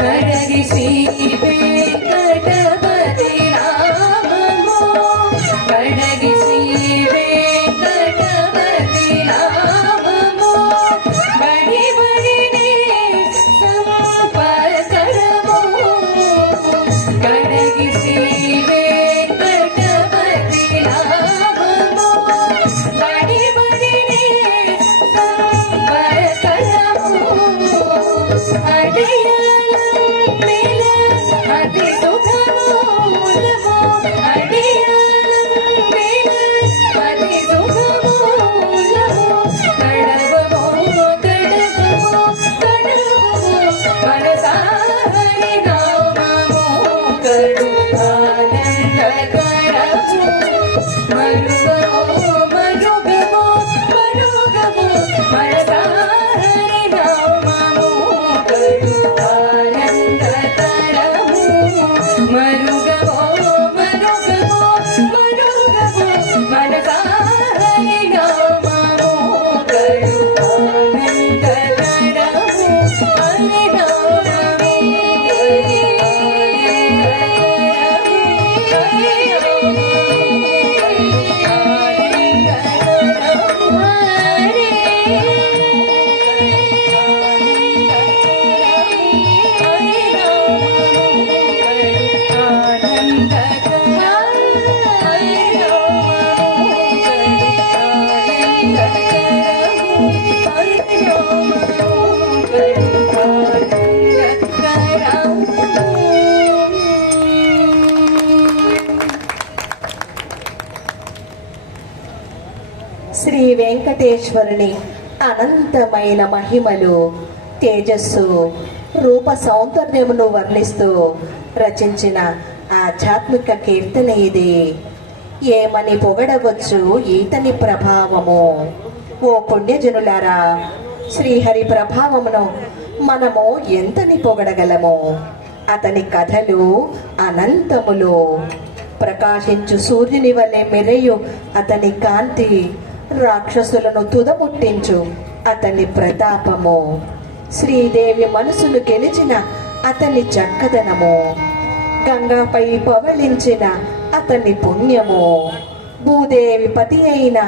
కడగి శ్రీ వెంకటపతి నామము కడగి శ్రీ వెంకటపతి నామము బడి బడినే సంపసరము కడగి శ్రీ వెంకటపతి నామము బడి బడినే సంపసరము అడియాలం మేల అతి సుఖమూలము అడియాలం మేల అతి సుఖమూలము కడవమో కడవమో కడవమో మనసా హరి నామము కరు ఆనందకరము మరుగవో మరుగవో మరుగవో మనసా హరి నామము కరు ఆనందకరము మరుగవో మరుగవో మరుగవో మనసా హరి నామము కరు ఆనందకరము హరి నామమే శ్రీ వెంకటేశ్వరుని అనంతమైన మహిమలు తేజస్సు రూప సౌందర్యమును వర్ణిస్తూ రచించిన ఆధ్యాత్మిక కీర్తన ఇది. ఏమని పొగడవచ్చు ఈతని ప్రభావము. ఓ పుణ్యజనులారా, శ్రీహరి ప్రభావమును మనము ఎంతని పొగడగలము. అతని కథలు అనంతములు. ప్రకాశించు సూర్యుని వలె మెరయు అతని కాంతి రాక్షసులను తుదముట్టించు. అతని ప్రతాపము, శ్రీదేవి మనసును గెలిచిన అతని చక్కదనము, గంగాపై పవళించిన అతని పుణ్యము, భూదేవి పతి అయిన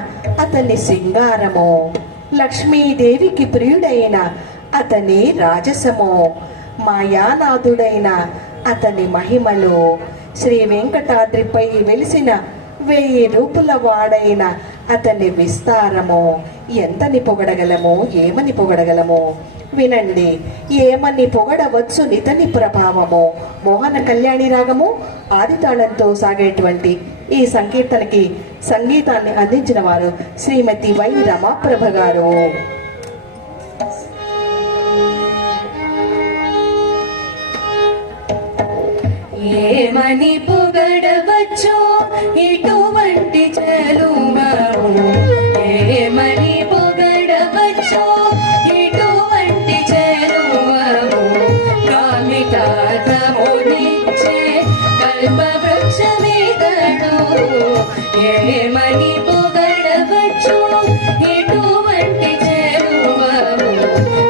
అతని సింగారము, లక్ష్మీదేవికి ప్రియుడైన అతని రాజసము, మాయానాథుడైన అతని మహిమలు, శ్రీ వెంకటాద్రిపై వెలిసిన 1000 రూపుల వాడైన అతని విస్తారము. ఎంతని పొగడగలము, ఏమని పొగడగలము? వినండి, ఏమని పొగడవచ్చు నితని ప్రభావము. మోహన కళ్యాణి రాగము ఆదితాళంతో సాగేటువంటి ఈ సంకీర్తనకి సంగీతాన్ని అందించిన వారు శ్రీమతి వై రమాప్రభ గారు. ఏమని పొగడవచ్చు ఇటువంటి చెలువవు, ఏమని పొగడవచ్చు ఇటువంటి చెలువవు, కామితార్థమునిచ్చే కల్పవృక్షమితడు. ఏమని పొగడవచ్చు ఇటువంటి చెలువవు,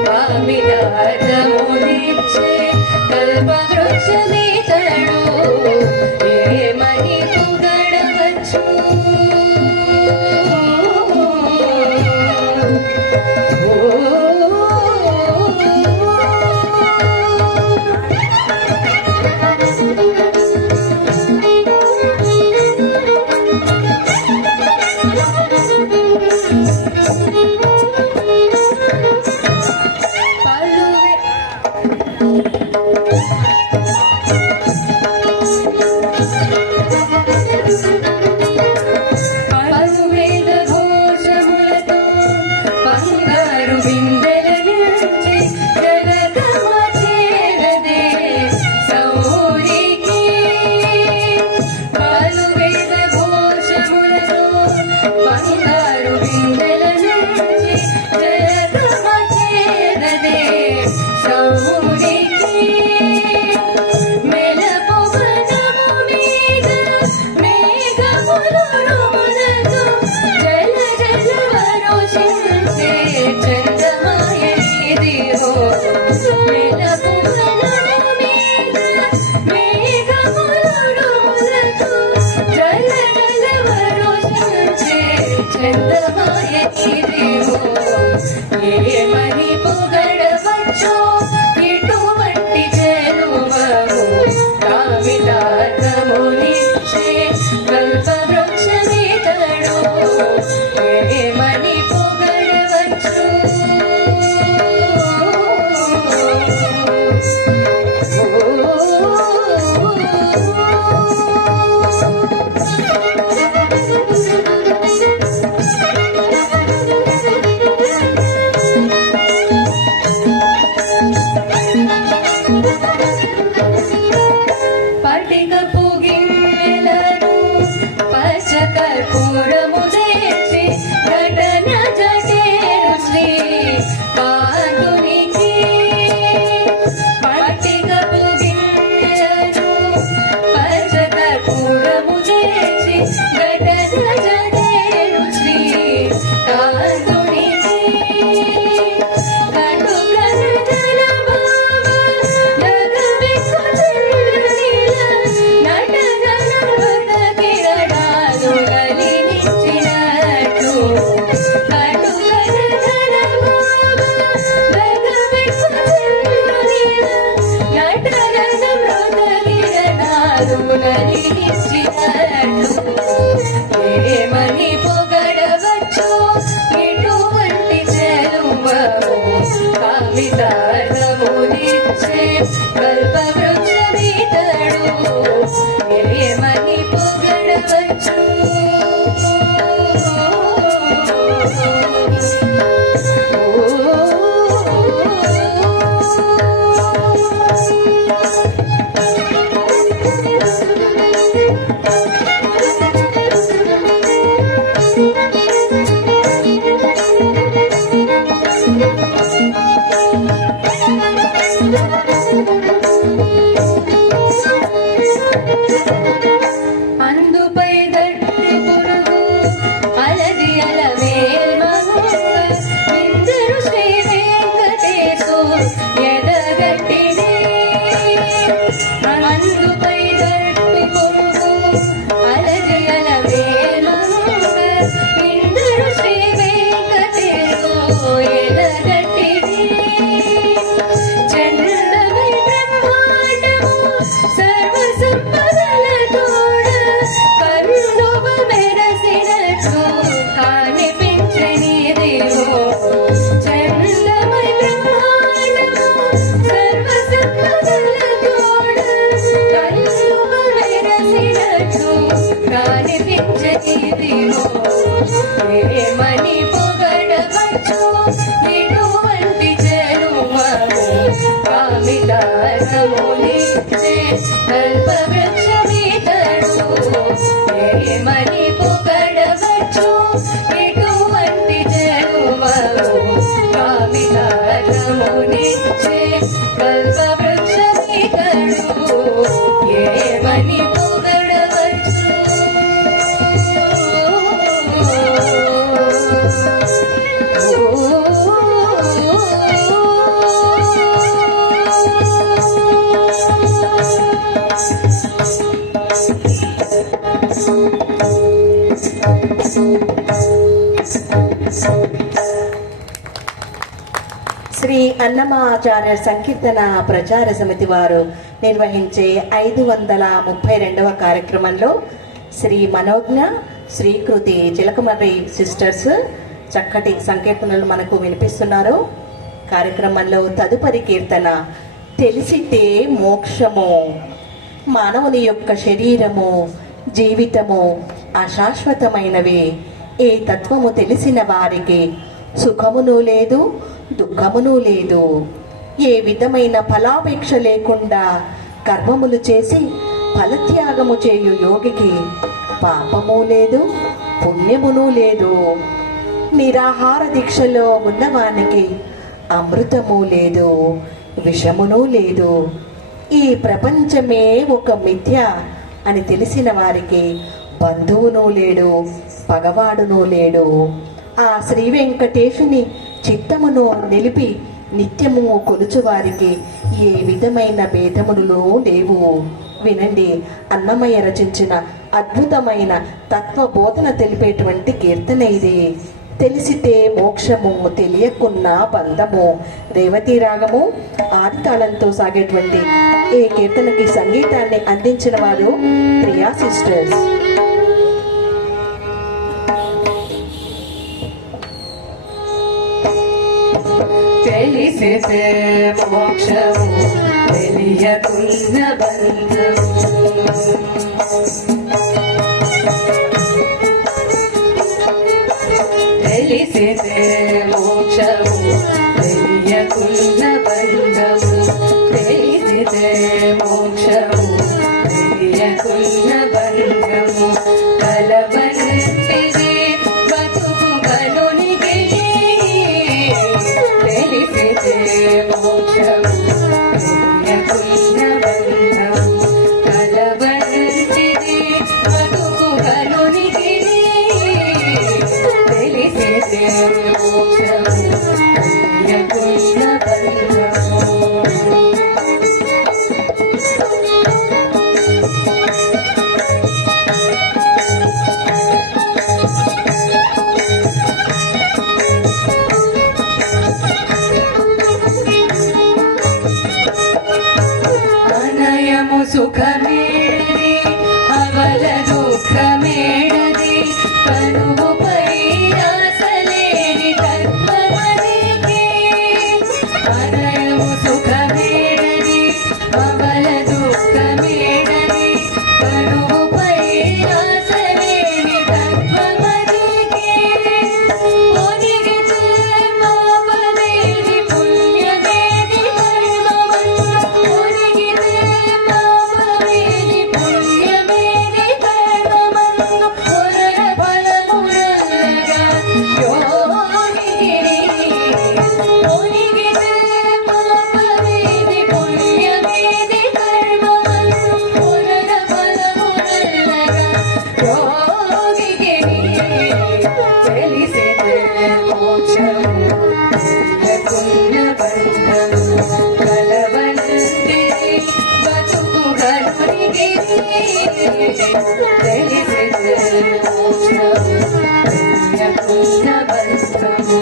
కామితార్థమునిచ్చే కల్పవృక్షమితడు. ఏమని పొగడవచ్చు ఏమని పొగడవచ్చు ఇటువంటి చెలువవు, కామితార్థమునిచ్చే కల్పవృక్షమితడు. ఏమని పొగడవచ్చు పటికపు గిన్నెలను పచ్చకర్పూరము చేసి ఘటన జటేరు శ్రీ కాంతునికి. పటికపు గిన్నెలను పచ్చకర్పూరము చేసి ఘటన జటేరు శ్రీ కాంతునికి. ఏమని పొగడవచ్చు ఇటువంటి చెలువవు, కామితార్థమునిచ్చే కల్పవృక్షమితడు. ఏమని పొగడవచ్చు అందుపై గట్టి పురుగు అలది అలవేల్మగు ఏమని పొగడవచ్చు ఇటువంటి జనుమము కామితారమునిచ్చే కల్పవృక్షమితడు ఏమని పొగడవచ్చు ఇటువంటి జనుమము కామితారమునిచ్చే కల్పవృక్షమితడు ఏమని పొగడవచ్చు శ్రీ అన్నమాచార్య సంకీర్తన ప్రచార సమితి వారు నిర్వహించే 532వ కార్యక్రమంలో శ్రీ మనోజ్ఞ శ్రీకృతి చిలకమర్రి సిస్టర్స్ చక్కటి సంకీర్తనలు మనకు వినిపిస్తున్నారు. కార్యక్రమంలో తదుపరి కీర్తన తెలిసితే మోక్షము. మానవుని యొక్క శరీరము జీవితము అశాశ్వతమైనవి. ఏ తత్వము తెలిసిన వారికి సుఖమును లేదు దుఃఖమును లేదు. ఏ విధమైన ఫలాపేక్ష లేకుండా కర్మములు చేసి ఫలత్యాగము చేయు యోగికి పాపము లేదు పుణ్యమును లేదు. నిరాహార దీక్షలో ఉన్నవానికి అమృతము లేదు విషమును లేదు. ఈ ప్రపంచమే ఒక మిథ్య అని తెలిసిన వారికి బంధువును లేడు పగవాడును లేడు. ఆ శ్రీ వెంకటేశుని చిత్తమును నిలిపి నిత్యము కొలుచు వారికి ఏ విధమైన భేదములు లేవు. వినండి, అన్నమయ్య రచించిన అద్భుతమైన తత్వబోధన తెలిపేటువంటి కీర్తన ఇది. తెలిసితే మోక్షము తెలియకున్న బంధము. రేవతి రాగము ఆదితాళంతో సాగేటువంటి ఈ కీర్తనకి సంగీతాన్ని అందించిన వారు ప్రియా సిస్టర్స్. తెలిసితే మోక్షము తెలియకున్న బంధము తెలిసితే మోక్షము తెలియకున్న బంధము తెలిసితే మోక్షము తెలియకున్న బంధము కలవనిది బతుకు కనునికి తెలిసితే మోక్షము తెలియకున్న బంధము కలవనిది బతుకు కనునికి తెలిసితే మోక్షము తెలియకున్న బంధము అనయము సుఖమేడది అవల దుఃఖమేడది కనువుపై ఆశలేని తత్వమదికి అనయము సుఖమేడది అవల దుఃఖమేడది కనువుపై ఆశలేని తత్వమదికి ఒదిగితే పాపమేది పుణ్యమేది కర్మమన్ను ఒదిగితే పాపమేది పుణ్యమేది కర్మమన్ను పునర ఫలములనగా యోగిని ఒదిగితే పాపమేది పుణ్యమేది కర్మమన్ను పునర ఫలములనగా యోగిని తెలిసితే మోక్షము తెలియకున్న బంధము కలవనంది బతుకు కనునికి తెలిసితే మోక్షము తెలియకున్న బంధము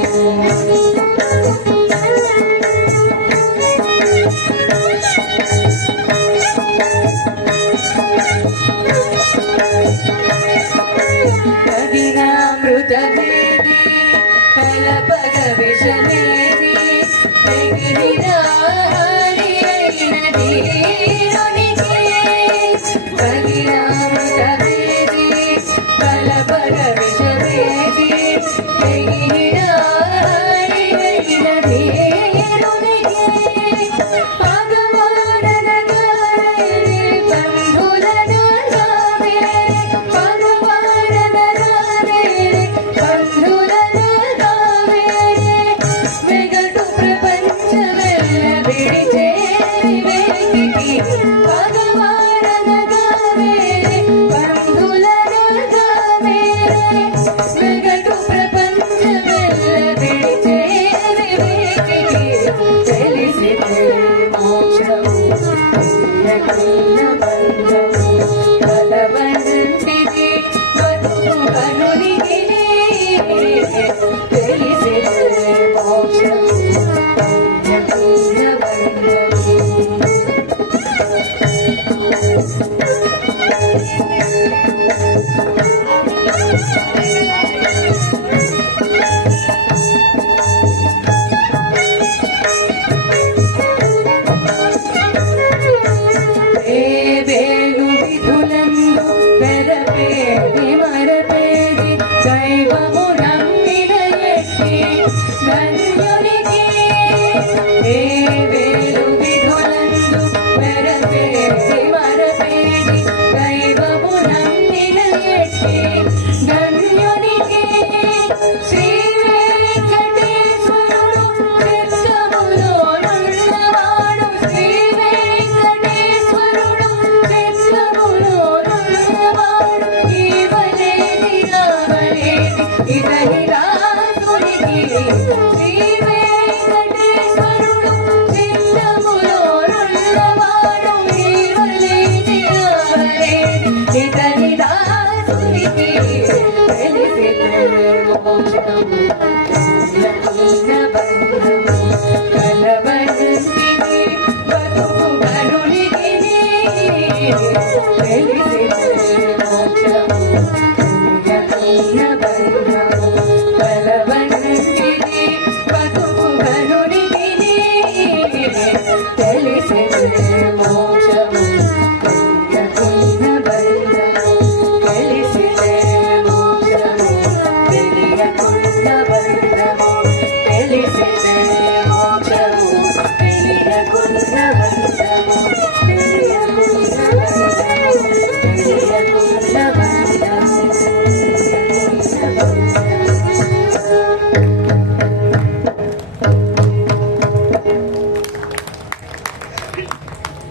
కవినామృతమేది కలపగ విషమేది తెగిలిరాని అయినది రునికి కవినామృతమేది కలపగ విషమేది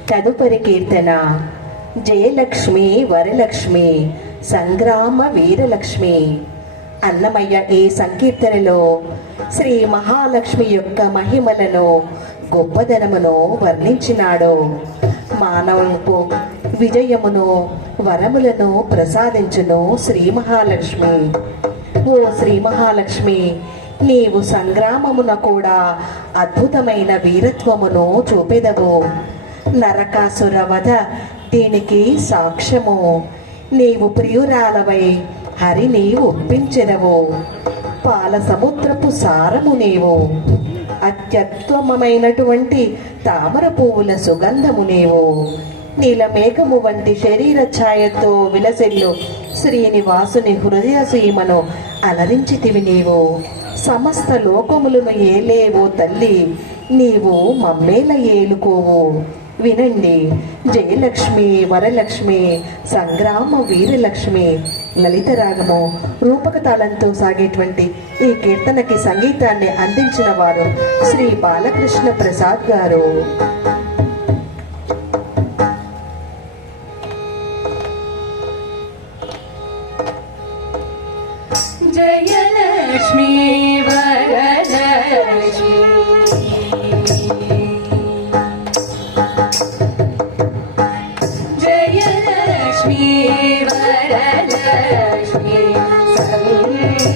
తదుపరి కీర్తన జయలక్ష్మి వరలక్ష్మి సంగ్రామ వీరలక్ష్మి. అన్నమయ్య ఈ సంకీర్తనలో శ్రీ మహాలక్ష్మి యొక్క మహిమలను గొప్పదనమును వర్ణించినాడు. మానవులకు విజయమును వరములను ప్రసాదించును శ్రీ మహాలక్ష్మి. ఓ శ్రీ మహాలక్ష్మి, నీవు సంగ్రామమున కూడా అద్భుతమైన వీరత్వమును చూపెదవు. నరకాసుర వధ దీనికి సాక్ష్యము. నీవు ప్రియురాలవై హరిని ఒప్పించెదవు. పాల సముద్రపు సారము నీవు. అత్యుత్తమమైనటువంటి తామర పువ్వుల సుగంధము నీవు. నీలమేఘము వంటి శరీర ఛాయతో విలసిల్లు శ్రీనివాసుని హృదయ సీమను అలరించితివి నీవు. సమస్త లోకములను ఏలేవో తల్లి, నీవు మమ్మేల ఏలుకోవు. వినండి, జయలక్ష్మి వరలక్ష్మి సంగ్రామ వీరలక్ష్మి లలిత రాగము రూపక తాళంతో సాగేటువంటి ఈ కీర్తనకి సంగీతాన్ని అందించిన వారు శ్రీ బాలకృష్ణ ప్రసాద్ గారు. జయలక్ష్మి వరలక్ష్మి జయలక్ష్మి వరలక్ష్మి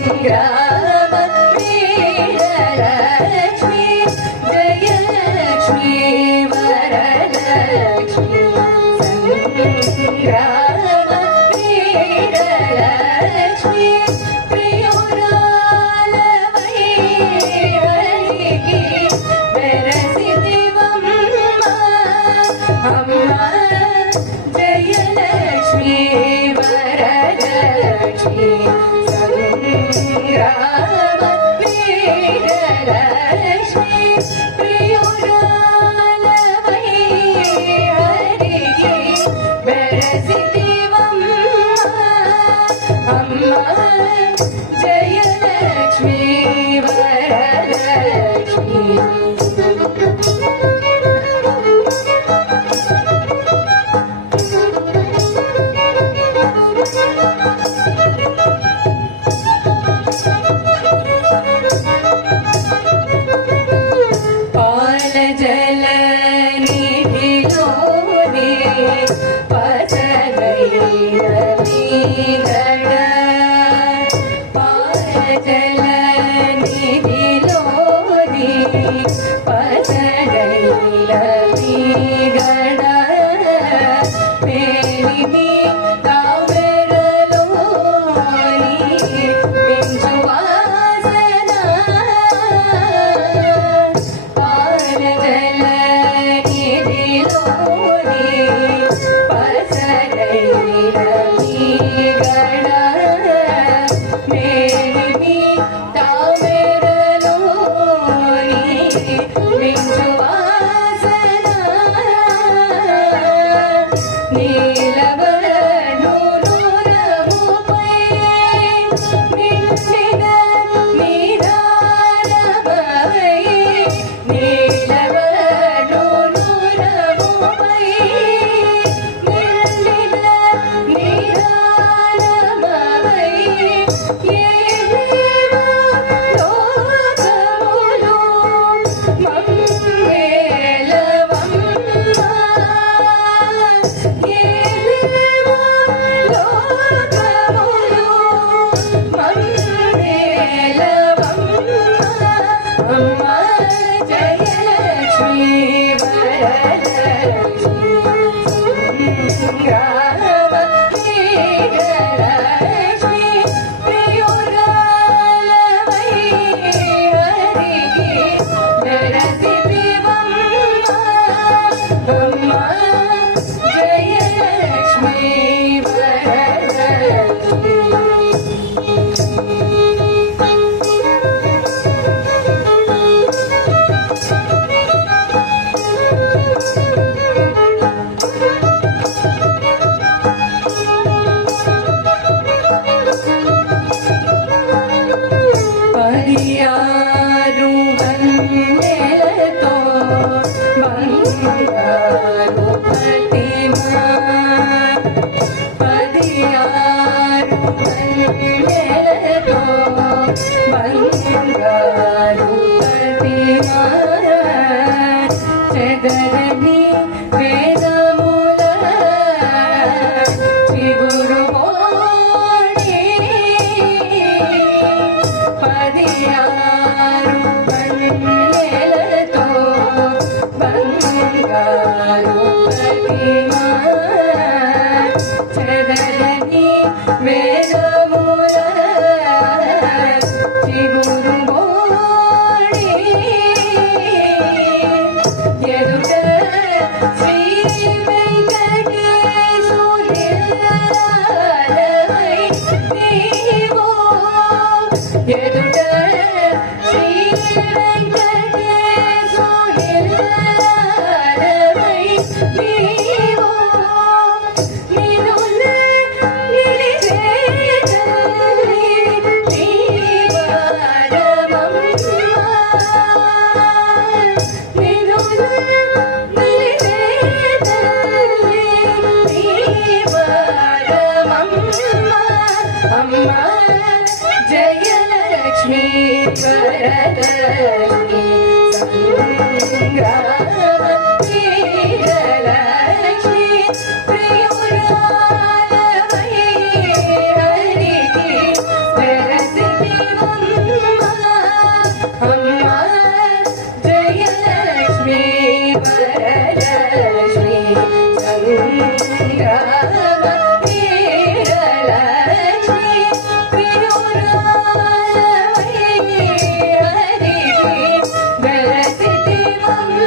సంగ్రామ వీరలక్ష్మి జయలక్ష్మి వరలక్ష్మి సంగ్రామ వీరలక్ష్మి జయలక్ష్మి వరలక్ష్మి సంగ్రామ Thank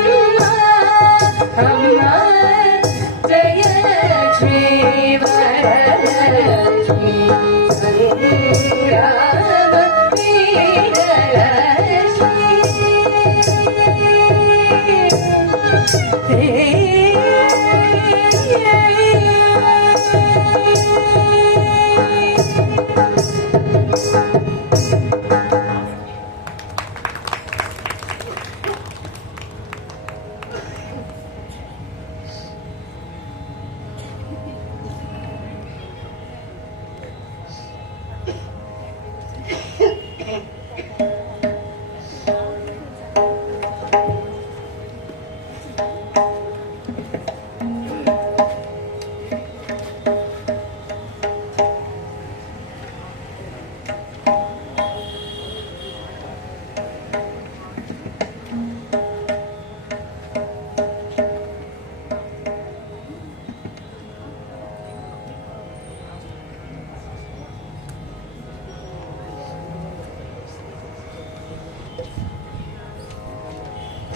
you.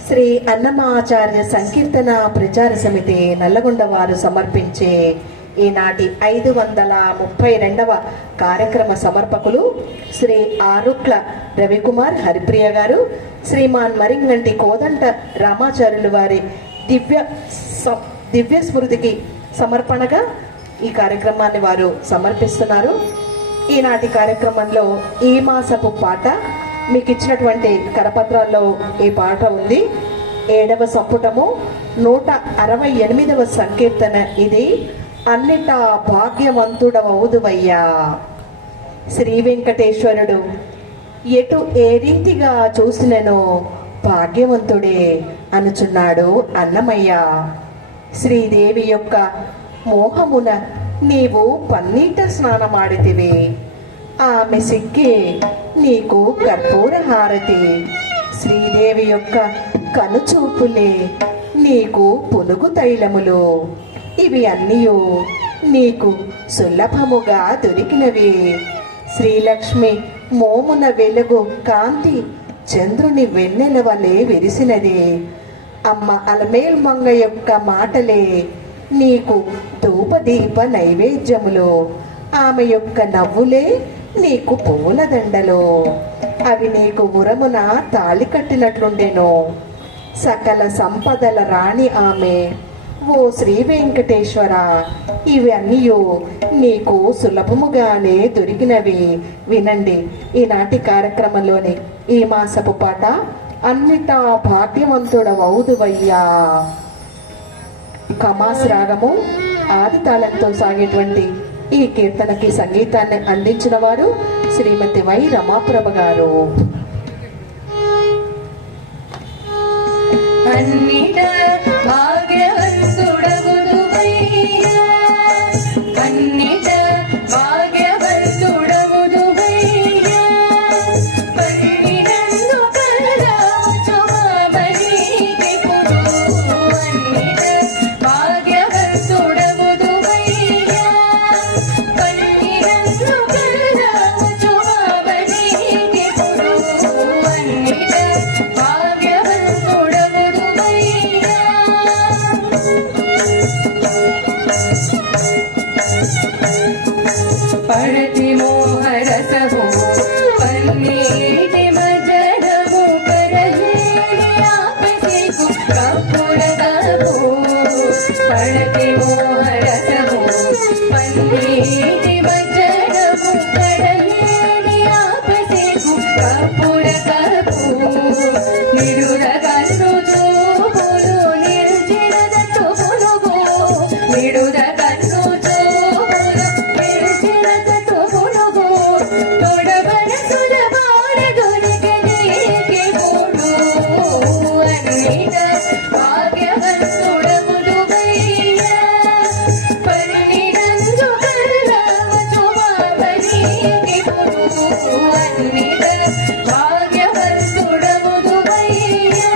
శ్రీ అన్నమాచార్య సంకీర్తన ప్రచార సమితి నల్లగొండ వారు సమర్పించే ఈనాటి 532వ కార్యక్రమ సమర్పకులు శ్రీ ఆరుట్ల రవికుమార్ హరిప్రియ గారు, శ్రీమాన్ మరింగంటి కోదంట రామాచార్యులు వారి దివ్య స్మృతికి సమర్పణగా ఈ కార్యక్రమాన్ని వారు సమర్పిస్తున్నారు. ఈనాటి కార్యక్రమంలో ఈ మాసపు పాట మీకు ఇచ్చినటువంటి కరపత్రాల్లో ఈ పాట ఉంది. 7వ సంపుటము 168వ సంకీర్తన ఇది. అన్నిటా భాగ్యవంతుడవవుదువయ్యా. శ్రీ వెంకటేశ్వరుడు ఎటు ఏ రీతిగా చూసినను భాగ్యవంతుడే అనుచున్నాడు అన్నమయ్య. శ్రీదేవి యొక్క మోహమున నీవు పన్నీట స్నానమాడితివి, ఆమె సిక్కి నీకు కర్పూర హారతి. శ్రీదేవి యొక్క కనుచూపులే నీకు పునుగు తైలములు. ఇవి అన్నీయు నీకు సులభముగా దొరికినవి. శ్రీలక్ష్మి మోమున వెలుగు కాంతి చంద్రుని వెన్నెల వలె విరిసినది. అమ్మ అలమేల్ మంగ యొక్క మాటలే నీకు ధూపదీప నైవేద్యములు. ఆమె యొక్క నవ్వులే నీకు పూలదండలు. అవి నీకు ఉరమున తాళి కట్టినట్లుండెను. సకల సంపదల రాణి ఆమె. ఓ శ్రీ వెంకటేశ్వర, ఇవన్నీ నీకు సులభముగానే దొరికినవి. వినండి ఈనాటి కార్యక్రమంలోని ఈ మాసపు పాట అన్నిటా భాగ్యవంతుడవవుదువయ్యా. కమాస్ రాగము ఆది తాళంతో సాగేటువంటి ఈ కీర్తనకి సంగీతాన్ని అందించిన వారు శ్రీమతి వై రమాప్రభ గారు. అన్నిట భాగ్యవంతుడవుదువయ్యా, అన్నిట భాగ్యవంతుడవుదువయ్యా. పన్నిరందు కలరాచు మామనీకిపుడు, అన్నిట భాగ్యవంతుడవుదువయ్యా. పన్నిరందు కలరాచు మామనీకిపుడు, అన్నిట పడతి మోహరసము పన్నీటి మజనము కరలేని ఆపసికు కప్పుర కపు. పడతి మోహరసము పన్నీటి మజనము కరలేని ఆపసికు కప్పుర కపు. నిరుర కన్ను చూపులు నిరుచిరదటు పునుగు, నిరుర కన్ను భాగ్యవంతుడవుదువయ్యా.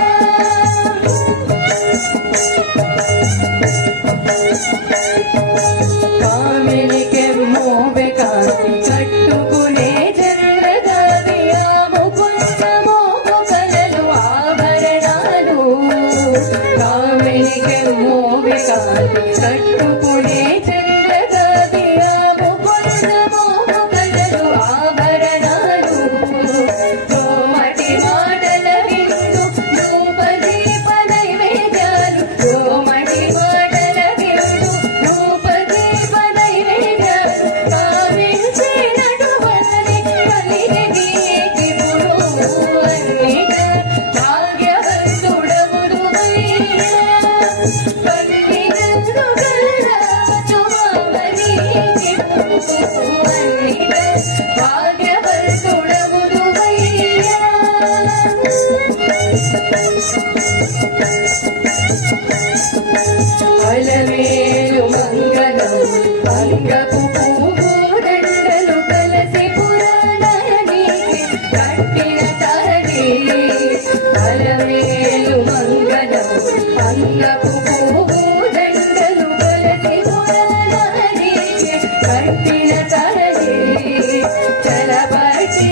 అలమేలు మంగళం అంగపు పూదండలు కలసి పురాణానికి కట్టిన తాళి. అలమేలు మంగళం అంగపు పూదండలు కలసి పురాణానికి కట్టిన తాళి. చలబడి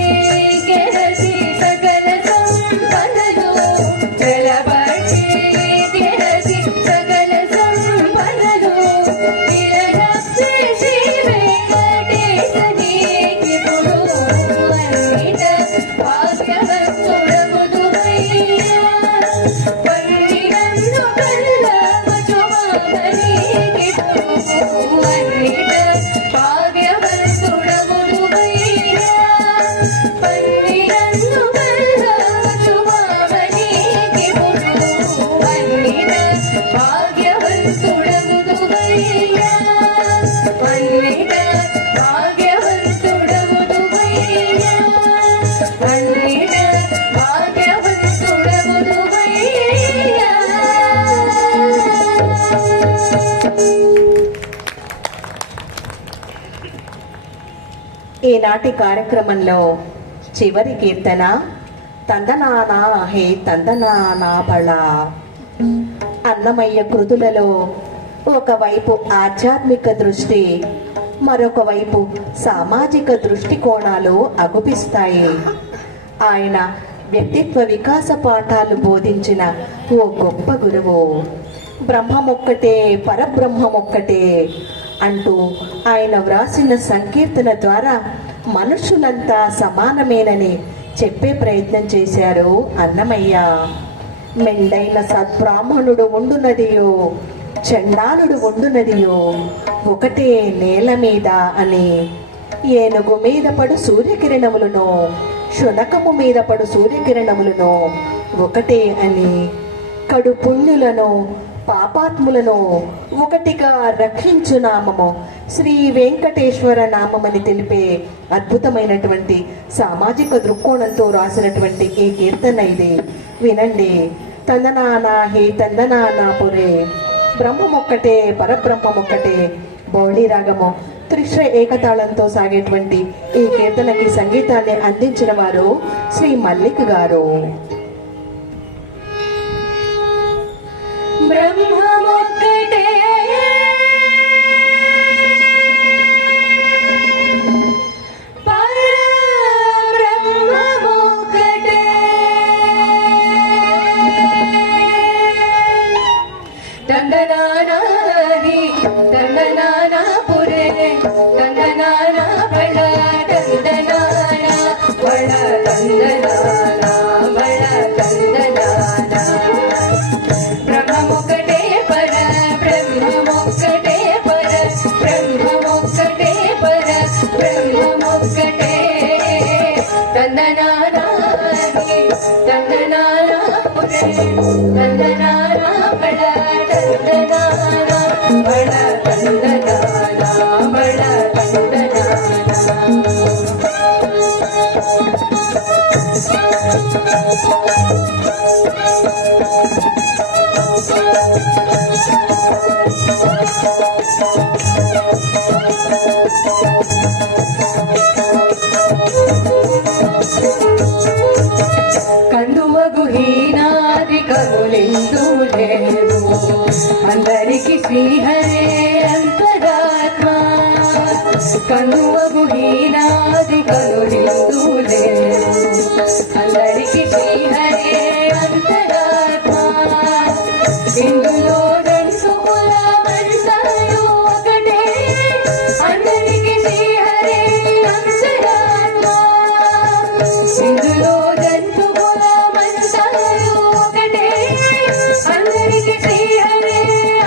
కెరసి సకల సంపదలు చలబడి కెరసి సకల సంపదలు విరగప్పి శ్రీ వెంకటేశనికి పుడు అన్నిట భాగ్యవంతుడగుదువయ్యా. పన్నిరన్ను కల్లమచుమామనికి పుడు అన్నిట భాగ్యవంతుడగుదువయ్యా. పన్నిరన్ను కల్లమచుమామనికి పుడు అన్నిట భాగ్యవంతుడగుదువయ్యా. అన్నిట భాగ్యవంతుడగుదువయ్యా. అన్నిట భాగ్యవంతుడగుదువయ్యా. ఈనాటి కార్యక్రమంలో చివరి కీర్తన తందనానా హే తందనానా బళ. అన్నమయ్య కృతులలో ఒకవైపు ఆధ్యాత్మిక దృష్టి, మరొక వైపు సామాజిక దృష్టికోణాలు అగుపిస్తాయి. ఆయన వ్యక్తిత్వ వికాస పాఠాలు బోధించిన ఓ గొప్ప గురువు. బ్రహ్మమొక్కటే పరబ్రహ్మమొక్కటే అంటూ ఆయన వ్రాసిన సంకీర్తన ద్వారా మనుషులంతా సమానమేనని చెప్పే ప్రయత్నం చేశారు అన్నమయ్య. మెండైన సద్బ్రాహ్మణుడు ఉండునదియో చండాలుడు ఉండునదియో ఒకటే నేల మీద అని, ఏనుగు మీద పడు సూర్యకిరణములను శునకము మీద పడు సూర్యకిరణములను ఒకటే అని, కడు పుణ్యులను పాపాత్ములను ఒకటిగా రక్షించు నామము శ్రీ వెంకటేశ్వర నామమని తెలిపే అద్భుతమైనటువంటి సామాజిక దృక్కోణంతో రాసినటువంటి ఈ కీర్తన ఇది. వినండి. తందనానా హే తందనానా పురే, బ్రహ్మమొక్కటే పరబ్రహ్మమొక్కటే. బౌళి రాగము త్రిశ్ర ఏకతాళంతో సాగేటువంటి ఈ కీర్తనకి సంగీతాన్ని అందించిన వారు శ్రీ మల్లిక్ గారు. బ్రహ్మమొక్కటే పరబ్రహ్మమొక్కటే. తందనానా హి తందనానా పురే, తందనానా బళ తందనానా బళ తందనానా బళ తందనానా. బ్రహ్మమొక్కటే పర బ్రహ్మమొక్కటే పర బ్రహ్మమొక్కటే పర బ్రహ్మమొక్కటే. తందనానా హి తందనానా పురే, తందనానా బళ తందనానా బళ తందనానా బళ తందనానా. కందువగు హీనాది కరులిందు లేవు, అందరికి శ్రీహరే అంతరాత్మ. కందువగు హీనాది కరులిందు లేవు, అందరికి శ్రీహరే అంతరాత్మ. ఇందులో రెండు కులమంతాలు ఒకటే, అందరికి శ్రీహరే అంతరాత్మ. ఇందులో జంతు కులమంతాలు ఒకటే, అందరికి శ్రీహరే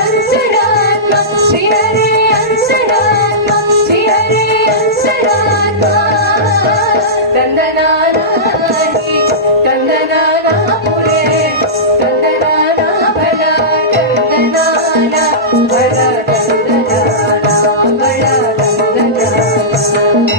అంతరాత్మ. శ్రీహరే అంతరాత్మ, శ్రీహరే అంతరాత్మ. తందనానా హి తందనానా పురే, తందనానా బళ తందనానా బళ తందనానా బళ తందనానా.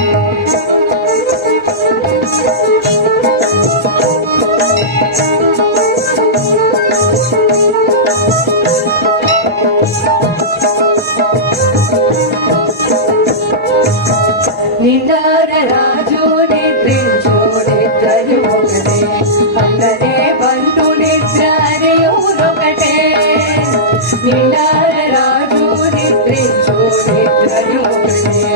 నిండార రాజు నిద్రించు నిద్రయు ఒకటే అందరే బంటు నిద్రయొకటే నిండార రాజు నిద్రించు నిద్రయు ఒకటే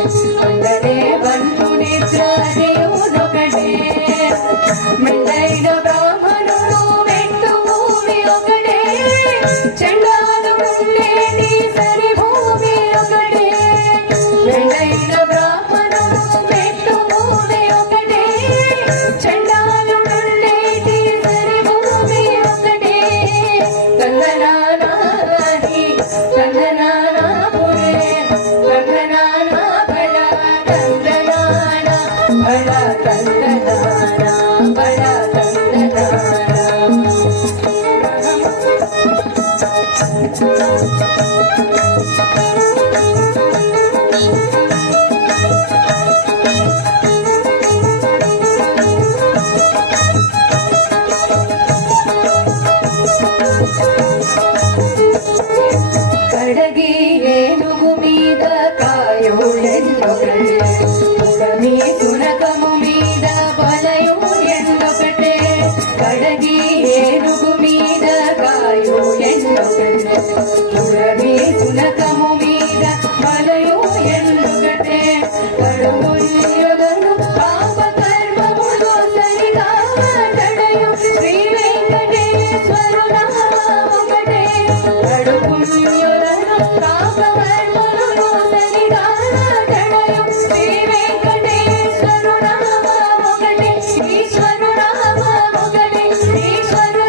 అందరే బంటు నిద్రయొకటే మెండైన బ్రాహ్మణుడు వెంటు భూమి ఒకటే చండాలుండేటి సరి భూమి ఒకటే మెండైన బ్రాహ్మణుడు వెంటు భూమి ఒకటే చండాలుండేటి సరి భూమి ఒకటే కందనానాని కందనానాపురే కందనానా బల కందనానా బల కందనానా బల కందనానా కడగి ఏనుగు మీద కాయోళ్ళెన్నొకటే మీ సునకము మీద బలయు ఎన్నొకటే కడగి ఏనుగు మీద కాయోళ్ళెన్నొకటే మీ సునకము మీద బలయు ఎన్నొకటే కడుముల్యులను పాప కర్మములు సరిగా తడయు శ్రీ వెంకటేశ్వరు ఒకటే కడుపుల్యులను పాప కర్మములు సరిగా తడయు శ్రీ వెంకటేశ్వరు ఒకటే ఈశ్వరు ఒకటే ఈశ్వరు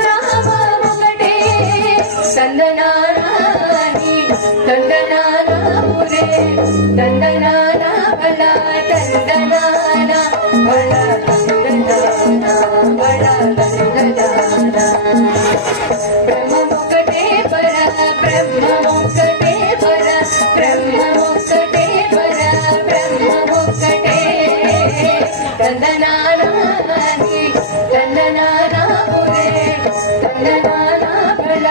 ఒకటే తందనాని తందనానాపురే తందనానా బల తందనానా బల తందనానా బల తందనానా బ్రహ్మమొక్కటే పర బ్రహ్మమొక్కటే పర బ్రహ్మమొక్కటే పర బ్రహ్మమొక్కటే తందనానాని తందనానాపురే తందనానా బల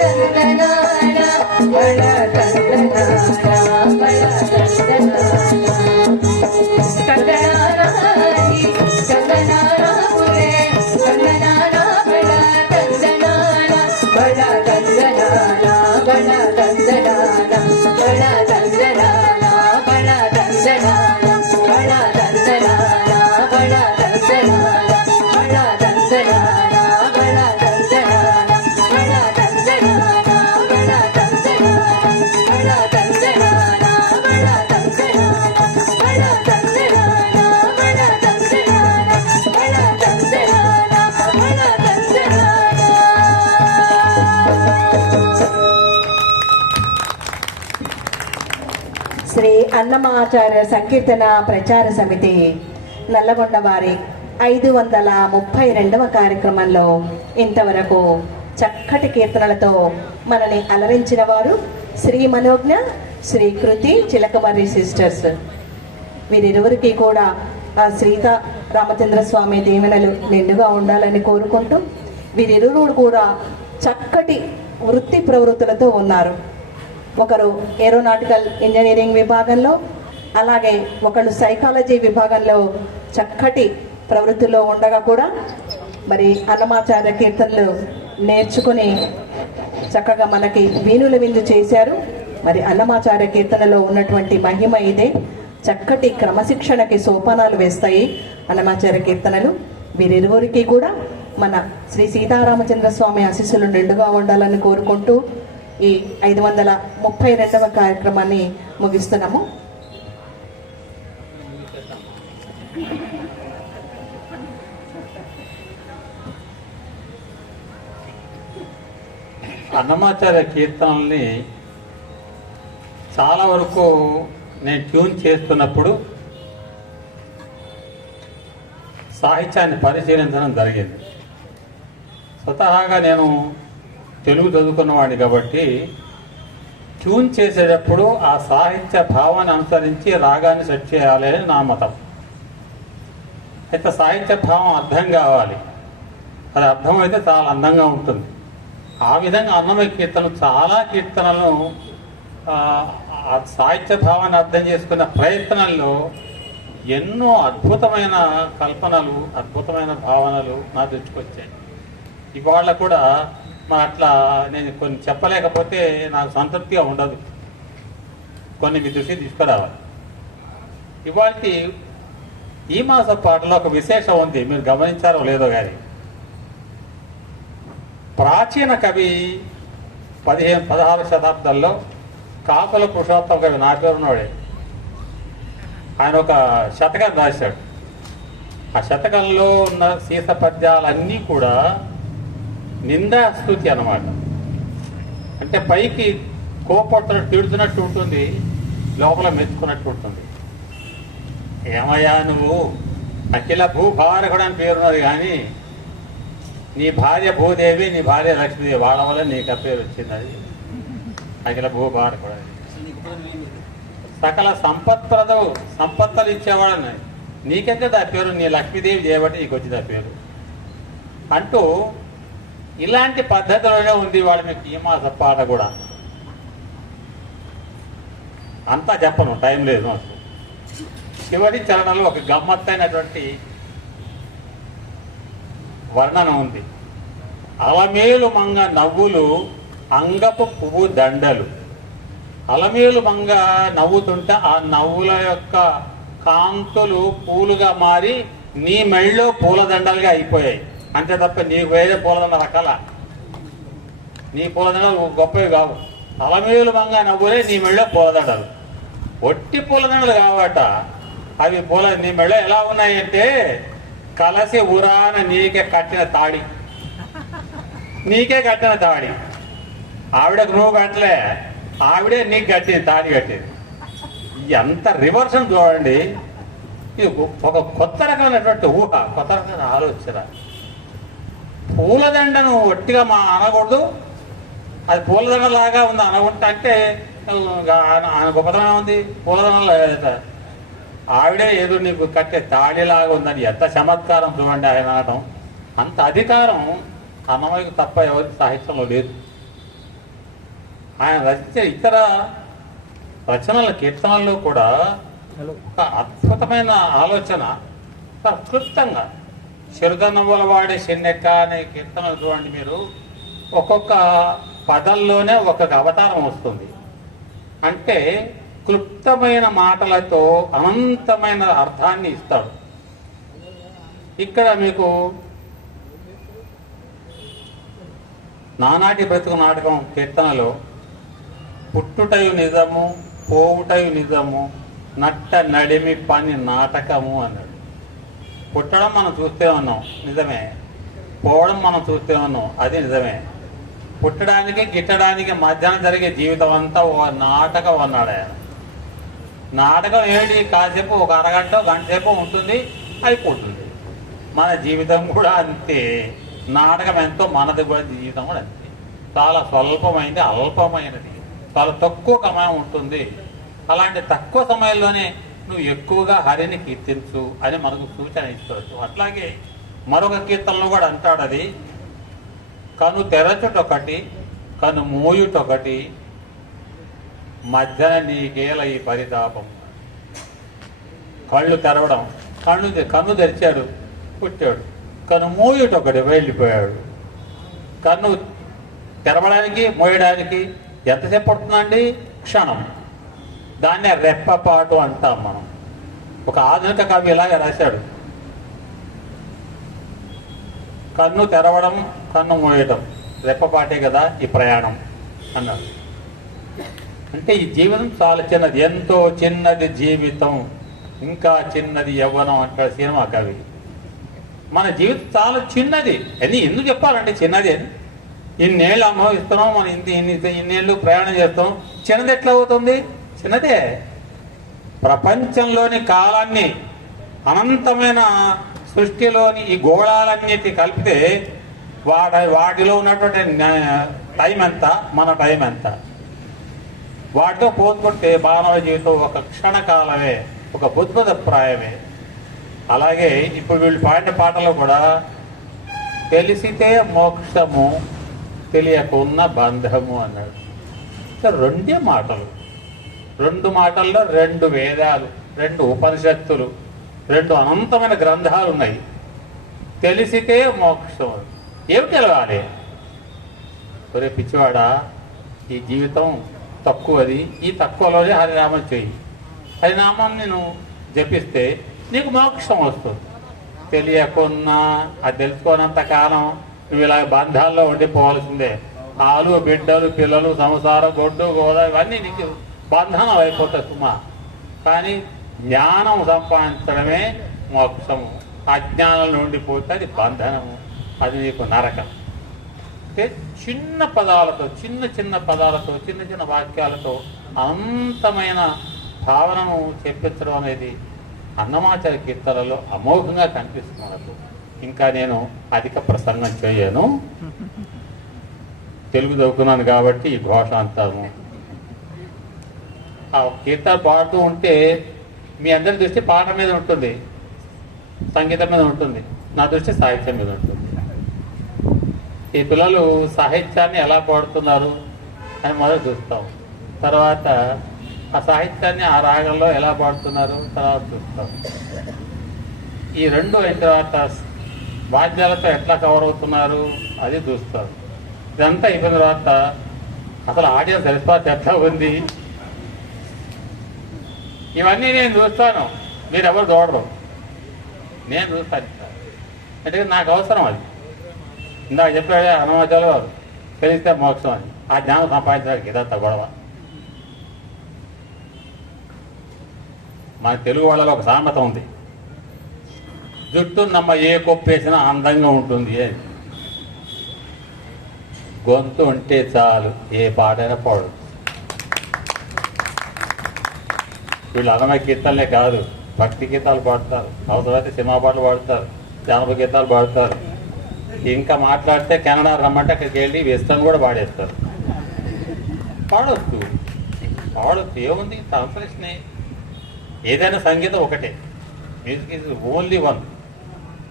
తందనానా బల తందనానా బల తందనానా కందనానాని కందనానాపురే కందనానా బల తందనానా బల తందనానా బల తందనానా బల తందనానా బల తందనానా బల తందనానా బల తందనానా బల తందనానా బల తందనానా బల తందనానా బల తందనానా బల తందనానా బల తందనానా బల తందనానా బల తందనానా బల తందనానా బల తందనానా శ్రీ అన్నమాచార్య సంకీర్తన ప్రచార సమితి నల్లగొండ వారి 532వ కార్యక్రమంలో ఇంతవరకు చక్కటి కీర్తనలతో మనని అలరించిన వారు శ్రీ మనోజ్ఞ శ్రీ కృతి చిలకమర్రి సిస్టర్స్. వీరిరువురికి కూడా ఆ సీతా రామచంద్ర స్వామి దీవెనలు నిండుగా ఉండాలని కోరుకుంటూ వీరిరువురు కూడా చక్కటి వృత్తి ప్రవృత్తులతో ఉన్నారు. ఒకరు ఏరోనాటికల్ ఇంజనీరింగ్ విభాగంలో, అలాగే ఒకళ్ళు సైకాలజీ విభాగంలో చక్కటి ప్రవృత్తిలో ఉండగా కూడా మరి అన్నమాచార్య కీర్తనలు నేర్చుకుని చక్కగా మనకి వీణుల విందు చేశారు. మరి అన్నమాచార్య కీర్తనలో ఉన్నటువంటి మహిమ ఇదే. చక్కటి క్రమశిక్షణకి సోపానాలు వేస్తాయి అన్నమాచార్య కీర్తనలు. వీరిరువురికి కూడా మన శ్రీ సీతారామచంద్ర స్వామి ఆశీస్సులు నిండుగా ఉండాలని కోరుకుంటూ ఈ 532వ కార్యక్రమాన్ని ముగిస్తున్నాము. అన్నమాచార్య కీర్తనల్ని చాలా వరకు నేను ట్యూన్ చేస్తున్నప్పుడు సాహిత్యాన్ని పరిశీలించడం జరిగింది. స్వతహాగా నేను తెలుగు చదువుకున్నవాడిని కాబట్టి ట్యూన్ చేసేటప్పుడు ఆ సాహిత్య భావాన్ని అనుసరించి రాగాన్ని సెట్ చేయాలి అని నా మతం. అయితే సాహిత్య భావం అర్థం కావాలి, అది అర్థమైతే చాలా అందంగా ఉంటుంది. ఆ విధంగా అన్నమయ్య కీర్తనలు చాలా కీర్తనలను ఆ సాహిత్య భావాన్ని అర్థం చేసుకున్న ప్రయత్నంలో ఎన్నో అద్భుతమైన కల్పనలు, అద్భుతమైన భావనలు నా దృష్టికొచ్చాయి. ఇవాళ కూడా మరి అట్లా నేను కొన్ని చెప్పలేకపోతే నాకు సంతృప్తిగా ఉండదు. కొన్ని మీ దృష్టి తీసుకురావాలి. ఇవాళ ఈ మాస పాటలో ఒక విశేషం ఉంది, మీరు గమనించారో లేదో కానీ. ప్రాచీన కవి 15-16 శతాబ్దాల్లో కాకుల పురుషోత్తమ కవి, నా పేరున్నవాడే, ఆయన ఒక శతకం రాశాడు. ఆ శతకంలో ఉన్న సీస పద్యాలన్నీ కూడా నిందాస్తుతి అన్నమాట. అంటే పైకి కోపడుతున్నట్టు, తిడుతున్నట్టు ఉంటుంది, లోపల మెచ్చుకున్నట్టు ఉంటుంది. ఏమయ్యా నువ్వు అఖిల భూభారకుడు అని పేరున్నది, కానీ నీ భార్య భూదేవి, నీ భార్య లక్ష్మీదేవి, వాళ్ళ వల్ల నీకు ఆ పేరు వచ్చింది. అది అఖిల భూభారకుడు. సకల సంపత్తులు ఇచ్చేవాడని నీకెంత ఆ పేరు, నీ లక్ష్మీదేవి చేయబట్టి నీకు వచ్చింది ఆ పేరు అంటూ ఇలాంటి పద్ధతిలోనే ఉంది వాళ్ళు మీకు ఈ మాస పాట కూడా. అంతా చెప్పను, టైం లేదు అసలు. చివరి చరణంలో ఒక గమ్మత్తైనటువంటి వర్ణన ఉంది. అలమేలు మంగ నవ్వులు అంగపు పువ్వు దండలు. అలమేలు మంగ నవ్వుతుంటే ఆ నవ్వుల యొక్క కాంతులు పూలుగా మారి నీ మెళ్ళలో పూలదండలుగా అయిపోయాయి. అంతే తప్ప నీకు వేరే పూలదండ రకాల, నీ పూలదండలు గొప్పవి కావు. అలమేలు మంగ నవ్వులే నీ మెళ్ళలో పూలదండలు. ఒట్టి పూలదండలు కావట అవి. నీ మెళ్ళ ఎలా ఉన్నాయంటే కలసి ఉరాన నీకే కట్టిన తాడి, నీకే కట్టిన తాడి. ఆవిడకు నువ్వు కట్టలే, ఆవిడే నీకు కట్టింది, తాడి కట్టింది. ఎంత రివర్షన్ చూడండి. ఇది ఒక కొత్త రకమైనటువంటి ఊహ, కొత్త రకమైన ఆలోచన. పూలదండను ఒట్టిగా అనకూడదు. అది పూలదండలాగా ఉంది అనకుంటా అంటే ఆయన గొప్పతనం ఉంది. పూలదండలా ఆవిడే ఏదో నీకు కట్టే తాళిలాగా ఉందని ఎంత చమత్కారం చూడండి ఆయన అనడం. అంత అధికారం అన్నమయ్యకు తప్ప ఎవరి సాహిత్యంలో లేదు. ఆయన రచించే ఇతర రచనల కీర్తనల్లో కూడా ఒక అద్భుతమైన ఆలోచన. క్లుప్తంగా చిరుదనవ్వుల వాడే చెన్నెక్క అనే కీర్తనలు చూడండి మీరు. ఒక్కొక్క పదంలోనే ఒక్కొక్క అవతారం వస్తుంది. అంటే క్లుప్తమైన మాటలతో అనంతమైన అర్థాన్ని ఇస్తాడు. ఇక్కడ మీకు నానాటి బ్రతుకు నాటకం కీర్తనలో పుట్టుటయు నిజము, పోవుటయు నిజము, నట్ట నడిమి పని నాటకము అన్నాడు. పుట్టడం మనం చూస్తే ఉన్నాం, నిజమే. పోవడం మనం చూస్తే ఉన్నాం, అది నిజమే. పుట్టడానికి గిట్టడానికి మధ్యాహ్నం జరిగే జీవితం అంతా ఓ నాటకం అన్నాడు ఆయన. నాటకం ఏమిటి? కాసేపు ఒక అరగంట గంట సేపు ఉంటుంది, అయిపోతుంది. మన జీవితం కూడా అంతే. నాటకం ఎంతో, మనది కూడా జీవితం కూడా అంతే. చాలా స్వల్పమైనది, అల్పమైనది, చాలా తక్కువ సమయం ఉంటుంది. అలాంటి తక్కువ సమయంలోనే నువ్వు ఎక్కువగా హరిని కీర్తించు అని మనకు సూచన ఇస్తవచ్చు. అట్లాగే మరొక కీర్తనలో కూడా అంటాడు, అది కను తెరచుటొకటి, కను మూయుటొకటి, మధ్యన నీకేల ఈ పరితాపం. కళ్ళు తెరవడం, కన్ను తెరిచాడు, పుట్టాడు. కన్ను మూయుటొకటి, వెళ్ళిపోయాడు. కన్ను తెరవడానికి మోయడానికి ఎంతసేపు పడుతుందండి? క్షణం. దాన్నే రెప్పపాటు అంటాం మనం. ఒక ఆధునిక కవి ఇలాగే రాశాడు, కన్ను తెరవడం, కన్ను మూయటం, రెప్పపాటే కదా ఈ ప్రయాణం అన్నాడు. అంటే ఈ జీవితం చాలా చిన్నది, ఎంతో చిన్నది జీవితం, ఇంకా చిన్నది యవ్వనం అంటాడు సినిమా కవి. మన జీవితం చాలా చిన్నది అని ఎందుకు చెప్పాలంటే చిన్నది అని. ఇన్నేళ్ళు అనుభవిస్తున్నాం మనం, ఇన్నేళ్ళు ప్రయాణం చేస్తున్నాం. చిన్నది ఎట్లా అవుతుంది? చిన్నదే. ప్రపంచంలోని కాలాన్ని, అనంతమైన సృష్టిలోని ఈ గోళాలన్నిటి కలిపితే వాటిలో ఉన్నటువంటి టైం ఎంత, మన టైం ఎంత? వాటితో పోల్చుకుంటే మానవ జీవితం ఒక క్షణకాలమే, ఒక బుద్ధిప్రాయమే. అలాగే ఇప్పుడు వీళ్ళు పాడిన పాటలో కూడా తెలిసితే మోక్షము, తెలియకున్న బంధము అన్నాడు. రెండే మాటలు, రెండు మాటల్లో రెండు వేదాలు, రెండు ఉపనిషత్తులు, 2 అనంతమైన గ్రంథాలు ఉన్నాయి. తెలిసితే మోక్షం. ఏమి తెలవాలి? ఒరే పిచ్చివాడా, ఈ జీవితం తక్కువది, ఈ తక్కువలోనే హరినామం చెయ్యి. హరినామాన్ని నువ్వు జపిస్తే నీకు మోక్షం వస్తుంది. తెలియకున్నా అది తెలుసుకోనంత కాలం నువ్వు ఇలా బంధాల్లో ఉండిపోవాల్సిందే. ఆలు, బిడ్డలు, పిల్లలు, సంసారం, గొడ్డు, గోద ఇవన్నీ నీకు బంధనం అయిపోతాయి సుమా. కానీ జ్ఞానం సంపాదించడమే మోక్షము. అజ్ఞానం నుండి పోతే అది బంధనము, అది నీకు నరకం. అంటే చిన్న పదాలతో, చిన్న చిన్న పదాలతో, చిన్న చిన్న వాక్యాలతో అనంతమైన భావనను చెప్పించడం అనేది అన్నమాచార్య కీర్తనలో అమోఘంగా కనిపిస్తున్నది. ఇంకా నేను అధిక ప్రసంగం చేయను, తెలుగు చదువుకున్నాను కాబట్టి ఈ భాష అంతాము. ఆ కీర్తన పాడుతూ ఉంటే మీ అందరి దృష్టి పాట మీద ఉంటుంది, సంగీతం మీద ఉంటుంది. నా దృష్టి సాహిత్యం మీద ఉంటుంది. ఈ పిల్లలు సాహిత్యాన్ని ఎలా పాడుతున్నారు అని మొదలు చూస్తాం. తర్వాత ఆ సాహిత్యాన్ని ఆ రాగంలో ఎలా పాడుతున్నారు తర్వాత చూస్తాం. ఈ 2 అయిన తర్వాత వాద్యాలతో ఎట్లా కవర్ అవుతున్నారు అది చూస్తారు. ఇదంతా అయిపోయిన తర్వాత అసలు ఆడియన్స్ రెస్పాన్స్ ఎట్లా ఉంది ఇవన్నీ నేను చూస్తాను. మీరెవరు చూడరు, నేను చూస్తాను. అంటే నాకు అవసరం అది. ఇందాక చెప్పాడే అనువాదాలు తెలిస్తే మోక్షం అని. ఆ జ్ఞానం సంపాదించడానికి ఇదంతా గొడవ. మన తెలుగు వాళ్ళలో ఒక సామెత ఉంది, జుట్టు నమ్మ ఏ కొప్పేసినా అందంగా ఉంటుంది అని. గొంతు ఉంటే చాలు ఏ పాటైనా పాడు. వీళ్ళు అన్నమయ్య కీర్తనలే కాదు, భక్తి గీతాలు పాడతారు, అవసరమైతే సినిమా పాటలు పాడతారు, జానపద గీతాలు పాడతారు. ఇంకా మాట్లాడితే కెనడా రమ్మంటే అక్కడికి వెళ్ళి వెస్టర్న్ కూడా పాడేస్తారు. పాడొచ్చు ఏముంది, ట్రాన్స్లేషన్. ఏదైనా సంగీతం ఒకటే, మ్యూజిక్ ఈజ్ ఓన్లీ వన్,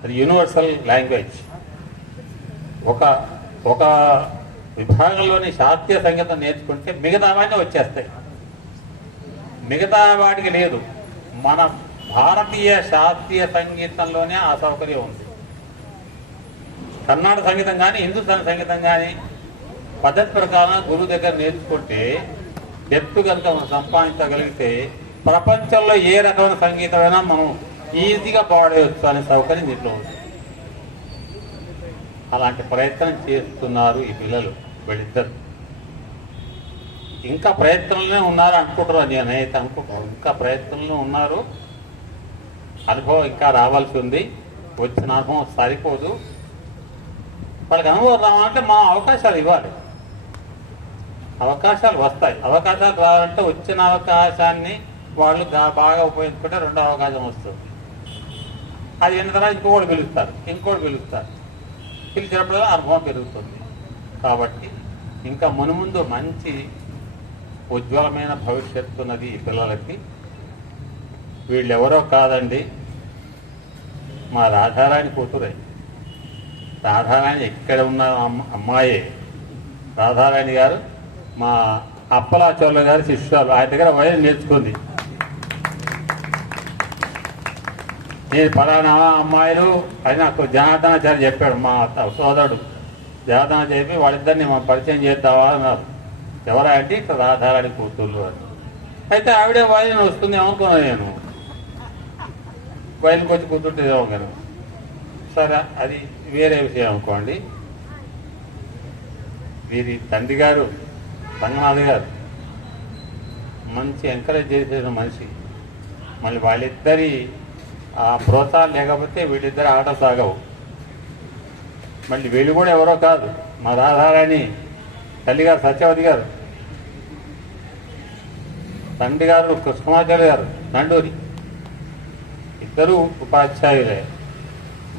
అది యూనివర్సల్ లాంగ్వేజ్. ఒక విభాగంలోని శాస్త్రీయ సంగీతం నేర్చుకుంటే మిగతావన్నీ వచ్చేస్తాయి. మిగతా వాటికి లేదు. మన భారతీయ శాస్త్రీయ సంగీతంలోనే ఆ సౌకర్యం ఉంది. కర్ణాటక సంగీతం కానీ, హిందుస్థానీ సంగీతం కానీ పద్ధతి ప్రకారం గురువు దగ్గర నేర్చుకుంటే డెప్త్ కనుక మనం సంపాదించగలిగితే ప్రపంచంలో ఏ రకమైన సంగీతమైనా మనం ఈజీగా పాడేయచ్చు అనే సౌకర్యం దీంట్లో ఉంది. అలాంటి ప్రయత్నం చేస్తున్నారు ఈ పిల్లలు వీళ్ళిద్దరు. ఇంకా ప్రయత్నంలోనే ఉన్నారు అనుకుంటారు, నేనైతే అనుకుంటాను. ఇంకా ప్రయత్నంలో ఉన్నారు. అనుభవం ఇంకా రావాల్సి ఉంది. వచ్చిన అనుభవం సరిపోదు. వాళ్ళకి అనుభవం రావాలంటే మా అవకాశాలు ఇవ్వాలి. అవకాశాలు వస్తాయి. అవకాశాలు రావాలంటే వచ్చిన అవకాశాన్ని వాళ్ళు బాగా ఉపయోగించుకుంటే 2వ అవకాశం వస్తుంది. అది ఎన్ని తర్వాత ఇంకోటి పిలుస్తారు. పిలిచినప్పుడు అనుభవం పెరుగుతుంది. కాబట్టి ఇంకా మునుముందు మంచి ఉజ్వలమైన భవిష్యత్తు ఉన్నది ఈ పిల్లలకి. వీళ్ళెవరో కాదండి, మా రాధారాణి కూతురే. రాధారాణి ఎక్కడ ఉన్న అమ్మాయే. రాధారాణి గారు మా అప్పలాచోళ్ళ గారి శిష్యురాలు. ఆయన దగ్గర వైద్యం నేర్చుకుంది. నేను పలానా అమ్మాయిలు అని నాకు జనార్దనాచార్య చెప్పాడు, మా సోదరుడు జనార్దన చెప్పి వాళ్ళిద్దరిని మనం పరిచయం చేద్దామా అన్నారు. ఎవరా అంటే ఇక్కడ రాధారాణి కూతుళ్ళు అని. అయితే ఆవిడే వైద్యం వస్తుంది ఏమనుకున్నాను నేను. వైద్యంకి వచ్చి కూర్చుంటేదేమో కానీ. సరే, అది వేరే విషయం అనుకోండి. వీరి తండ్రి గారు రంగనాథ్ గారు మంచి ఎంకరేజ్ చేసిన మనిషి. మళ్ళీ వాళ్ళిద్దరి ఆ ప్రోత్సాహం లేకపోతే వీళ్ళిద్దరు ఆట సాగవు. మళ్ళీ వీళ్ళు కూడా ఎవరో కాదు, మా రాధారాణి తల్లి గారు సత్యవతి గారు, తండ్రి గారు కృష్ణమాచార్య గారు నండూరి. ఇద్దరు ఉపాధ్యాయులే.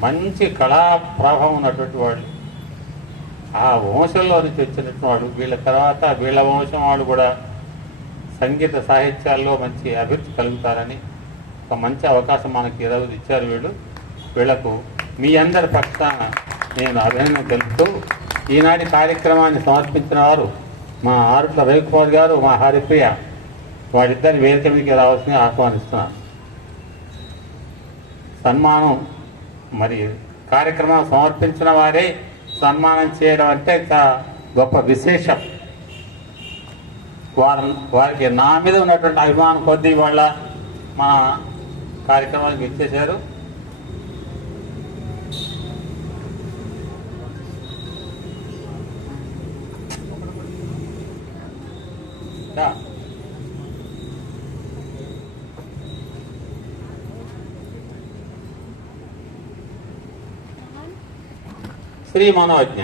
మంచి కళా ప్రభావం ఉన్నటువంటి వాళ్ళు. ఆ వంశంలో నుంచి వచ్చినటువంటి వాడు. వీళ్ళ తర్వాత వీళ్ళ వంశం వాళ్ళు కూడా సంగీత సాహిత్యాల్లో మంచి అభివృద్ధి కలుగుతారని ఒక మంచి అవకాశం మనకి ఈరోజు ఇచ్చారు వీళ్లకు. మీ అందరి పక్షాన నేను అభినందన తెలుపుతూ ఈనాటి కార్యక్రమాన్ని సమర్పించిన వారు మా ఆరుట్ల రవికుమార్ గారు, మా హరిప్రియ. వారిద్దరి వేదిక మీదకి రావాల్సింది ఆహ్వానిస్తున్నాను. సన్మానం మరి కార్యక్రమం సమర్పించిన వారే సన్మానం చేయడం అంటే గొప్ప విశేషం. వారికి నా మీద ఉన్నటువంటి అభిమానం కొద్దీ వాళ్ళ మన కార్యక్రమానికి ఇచ్చేశారు. శ్రీ మనోజ్ఞ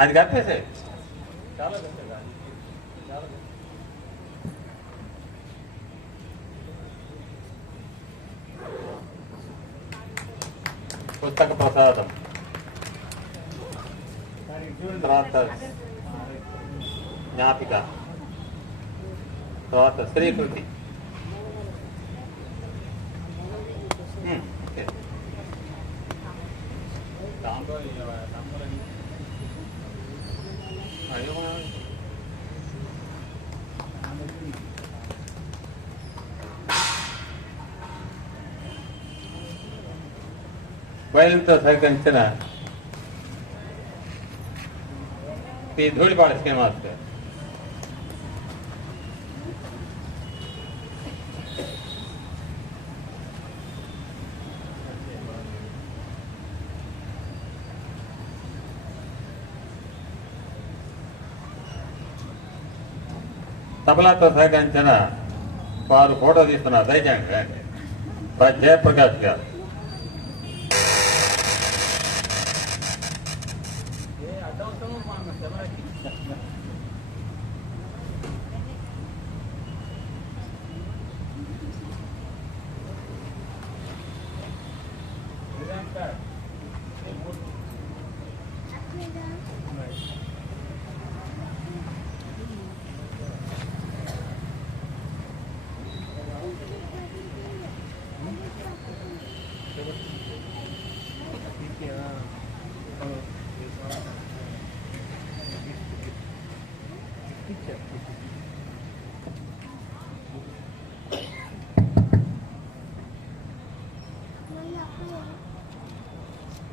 అది కప్పేసే పుస్తక ప్రసాదం, తర్వాత జ్ఞాపిక, తర్వాత శ్రీకృతి. బయలుతో సహకరించిన శ్రీ ధూళిపాడ శ్రీనివాస్ గారు, తబలాతో సహకరించిన వారు ఫోటో తీస్తున్నారు దయచేయండి జయప్రకాష్ గారు,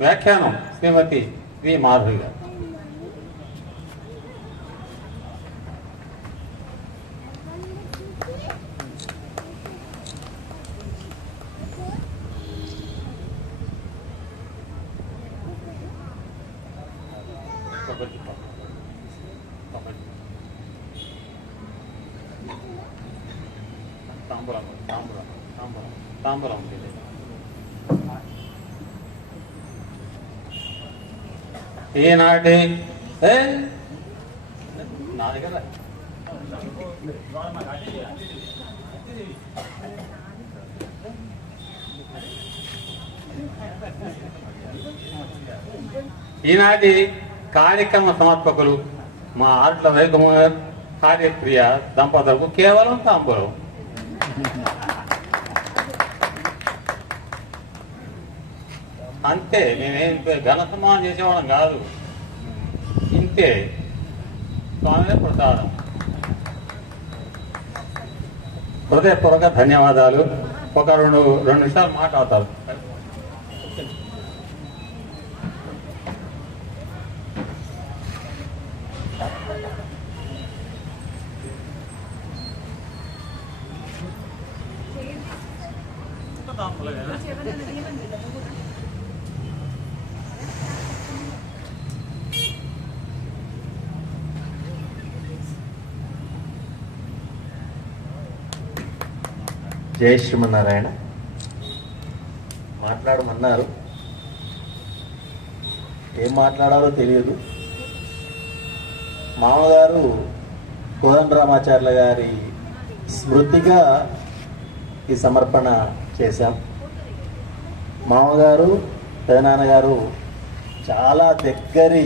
వ్యాఖ్యానం శ్రీమతి వి మాధవి గారు, తాంబూలం ఈనాటి నా దగ్గర ఈనాటి కార్యక్రమ సమర్పకులు మా ఆర్ట్ల రవికుమార్ కార్యప్రియ దంపతులకు కేవలం తాంబూలం. అంతే, మేమేం ఘన సన్మానం చేసేవాళ్ళం కాదు, ఇంతే స్వామి ప్రసాదం. హృదయపూర్వక ధన్యవాదాలు. ఒక రెండు నిమిషాలు మాట్లాడతారు. జై శ్రీమన్నారాయణ. మాట్లాడమన్నారు, ఏం మాట్లాడాలో తెలియదు. మామగారు కోదండరామాచార్యుల గారి స్మృతిగా ఈ సమర్పణ చేశాం. మామగారు పెదనాన్నగారు చాలా దగ్గరి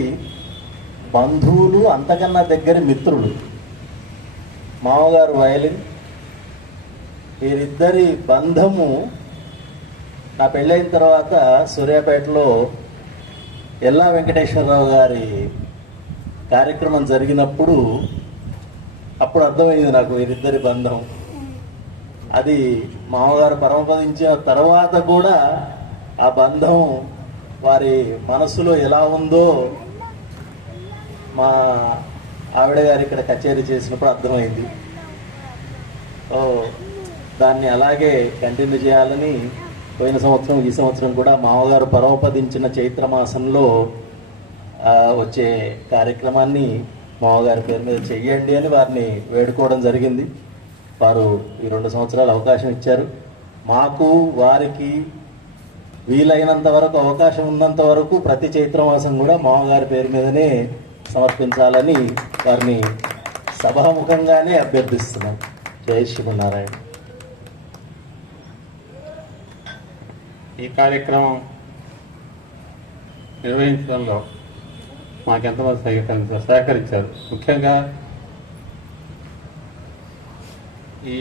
బంధువులు, అంతకన్నా దగ్గరి మిత్రులు. మామగారు వయలిన్, వీరిద్దరి బంధము నా పెళ్ళైన తర్వాత సూర్యాపేటలో ఎల్లా వెంకటేశ్వరరావు గారి కార్యక్రమం జరిగినప్పుడు అప్పుడు అర్థమైంది నాకు వీరిద్దరి బంధం. అది మామగారు పరమపదించిన తర్వాత కూడా ఆ బంధం వారి మనసులో ఎలా ఉందో మా ఆవిడ గారు ఇక్కడ కచేరీ చేసినప్పుడు అర్థమైంది. దాన్ని అలాగే కంటిన్యూ చేయాలని పోయిన సంవత్సరం ఈ సంవత్సరం కూడా మామగారు పరమపదించిన చైత్రమాసంలో వచ్చే కార్యక్రమాన్ని మామగారి పేరు మీద చెయ్యండి అని వారిని వేడుకోవడం జరిగింది. వారు ఈ 2 సంవత్సరాలు అవకాశం ఇచ్చారు. మాకు వారికి వీలైనంత వరకు అవకాశం ఉన్నంత వరకు ప్రతి చైత్రమాసం కూడా మామగారి పేరు మీదనే సమర్పించాలని వారిని సభాముఖంగానే అభ్యర్థిస్తున్నాం. జై శ్రీమన్నారాయణ. ఈ కార్యక్రమం నిర్వహించడంలో మాకెంతమంది సహకరించారు. ముఖ్యంగా ఈ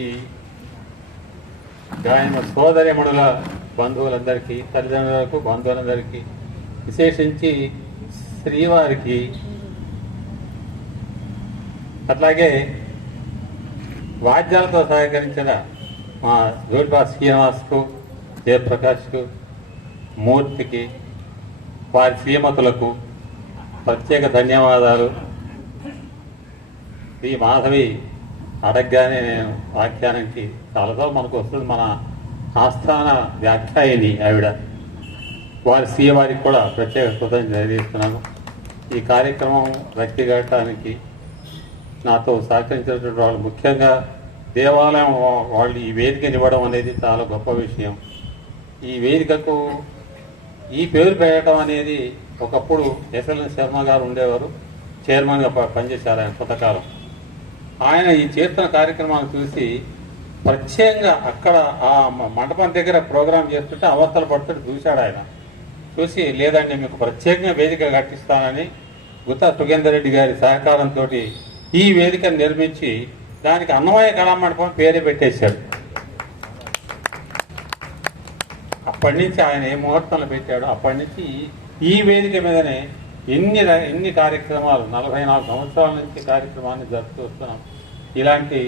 గాయన సోదరిమణుల బంధువులందరికీ, తల్లిదండ్రులకు, బంధువులందరికీ, విశేషించి శ్రీవారికి, అట్లాగే వాద్యాలతో సహకరించిన మా జోడ్బా శ్రీనివాస్కు, జయప్రకాష్కు, మూర్తికి, వారి శ్రీమతులకు ప్రత్యేక ధన్యవాదాలు. శ్రీ మాధవి అడగగానే నేను వ్యాఖ్యానానికి చాలాసార్లు మనకు వస్తుంది. మన ఆస్థాన వ్యాఖ్యాయిని ఆవిడ, వారి శ్రీవారికి కూడా ప్రత్యేక కృతజ్ఞతలు తెలియజేస్తున్నాను. ఈ కార్యక్రమం వ్యక్తిగతానికి నాతో సహకరించినటువంటి వాళ్ళు, ముఖ్యంగా దేవాలయం వాళ్ళు ఈ వేదికని ఇవ్వడం అనేది చాలా గొప్ప విషయం. ఈ వేదికకు ఈ పేరు పెట్టడం అనేది ఒకప్పుడు ఎస్ఎల్ఎన్ శర్మ గారు ఉండేవారు, చైర్మన్గా పనిచేశారు ఆయన కొంతకాలం. ఆయన ఈ చేస్తున్న కార్యక్రమాన్ని చూసి ప్రత్యేకంగా అక్కడ ఆ మండపం దగ్గర ప్రోగ్రాం చేస్తుంటే అవస్థలు పడుతుంటే చూశాడు ఆయన. చూసి లేదండి మీకు ప్రత్యేకంగా వేదిక కట్టిస్తానని గుత్తా సుగేందర్ రెడ్డి గారి సహకారంతో ఈ వేదికను నిర్మించి దానికి అన్నమయ్య కళామండపం పేరే పెట్టేశాడు. అప్పటి నుంచి ఆయన ఏ ముహూర్తంలో పెట్టాడో అప్పటి నుంచి ఈ వేదిక మీదనే ఎన్ని కార్యక్రమాలు 44 సంవత్సరాల నుంచి కార్యక్రమాన్ని జరుపుతూ వస్తున్నాం. ఇలాంటి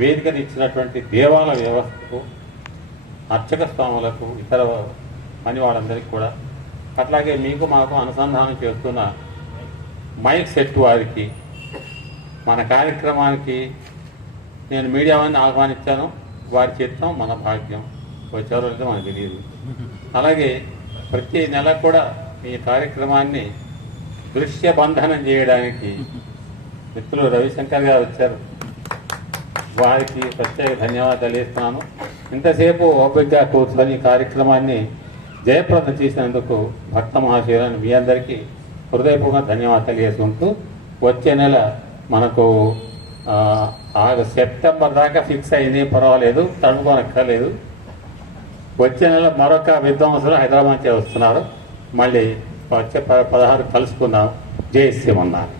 వేదికను ఇచ్చినటువంటి దేవాలయ వ్యవస్థకు, అర్చక స్వాములకు, ఇతర పని వాళ్ళందరికీ కూడా, అట్లాగే మీకు మాకు అనుసంధానం చేస్తున్న మైక్ సెట్ వారికి, మన కార్యక్రమానికి నేను మీడియా వారిని ఆహ్వానించాను. వారి చిత్తం మన భాగ్యం, వచ్చారో లేదో మనకు తెలియదు. అలాగే ప్రతి నెల కూడా ఈ కార్యక్రమాన్ని దృశ్య బంధనం చేయడానికి మిత్రులు రవిశంకర్ గారు వచ్చారు. వారికి ప్రత్యేక ధన్యవాదాలు తెలియజేస్తున్నాను. ఇంతసేపు ఓపికగా కూర్చొని ఈ కార్యక్రమాన్ని జయప్రదం చేసినందుకు భక్త మహాశయులను మీ అందరికీ హృదయపూర్వకంగా ధన్యవాదాలు తెలియజేసుకుంటూ, వచ్చే నెల మనకు సెప్టెంబర్ దాకా ఫిక్స్ అయింది, పర్వాలేదు, తడుకోనక్కర్లేదు. వచ్చే నెల మరొక విద్వాంసులు హైదరాబాద్ నుంచి వస్తున్నారు. మళ్ళీ వచ్చే 16 కలుసుకుందాం. జై శ్రీమన్నారాయణ.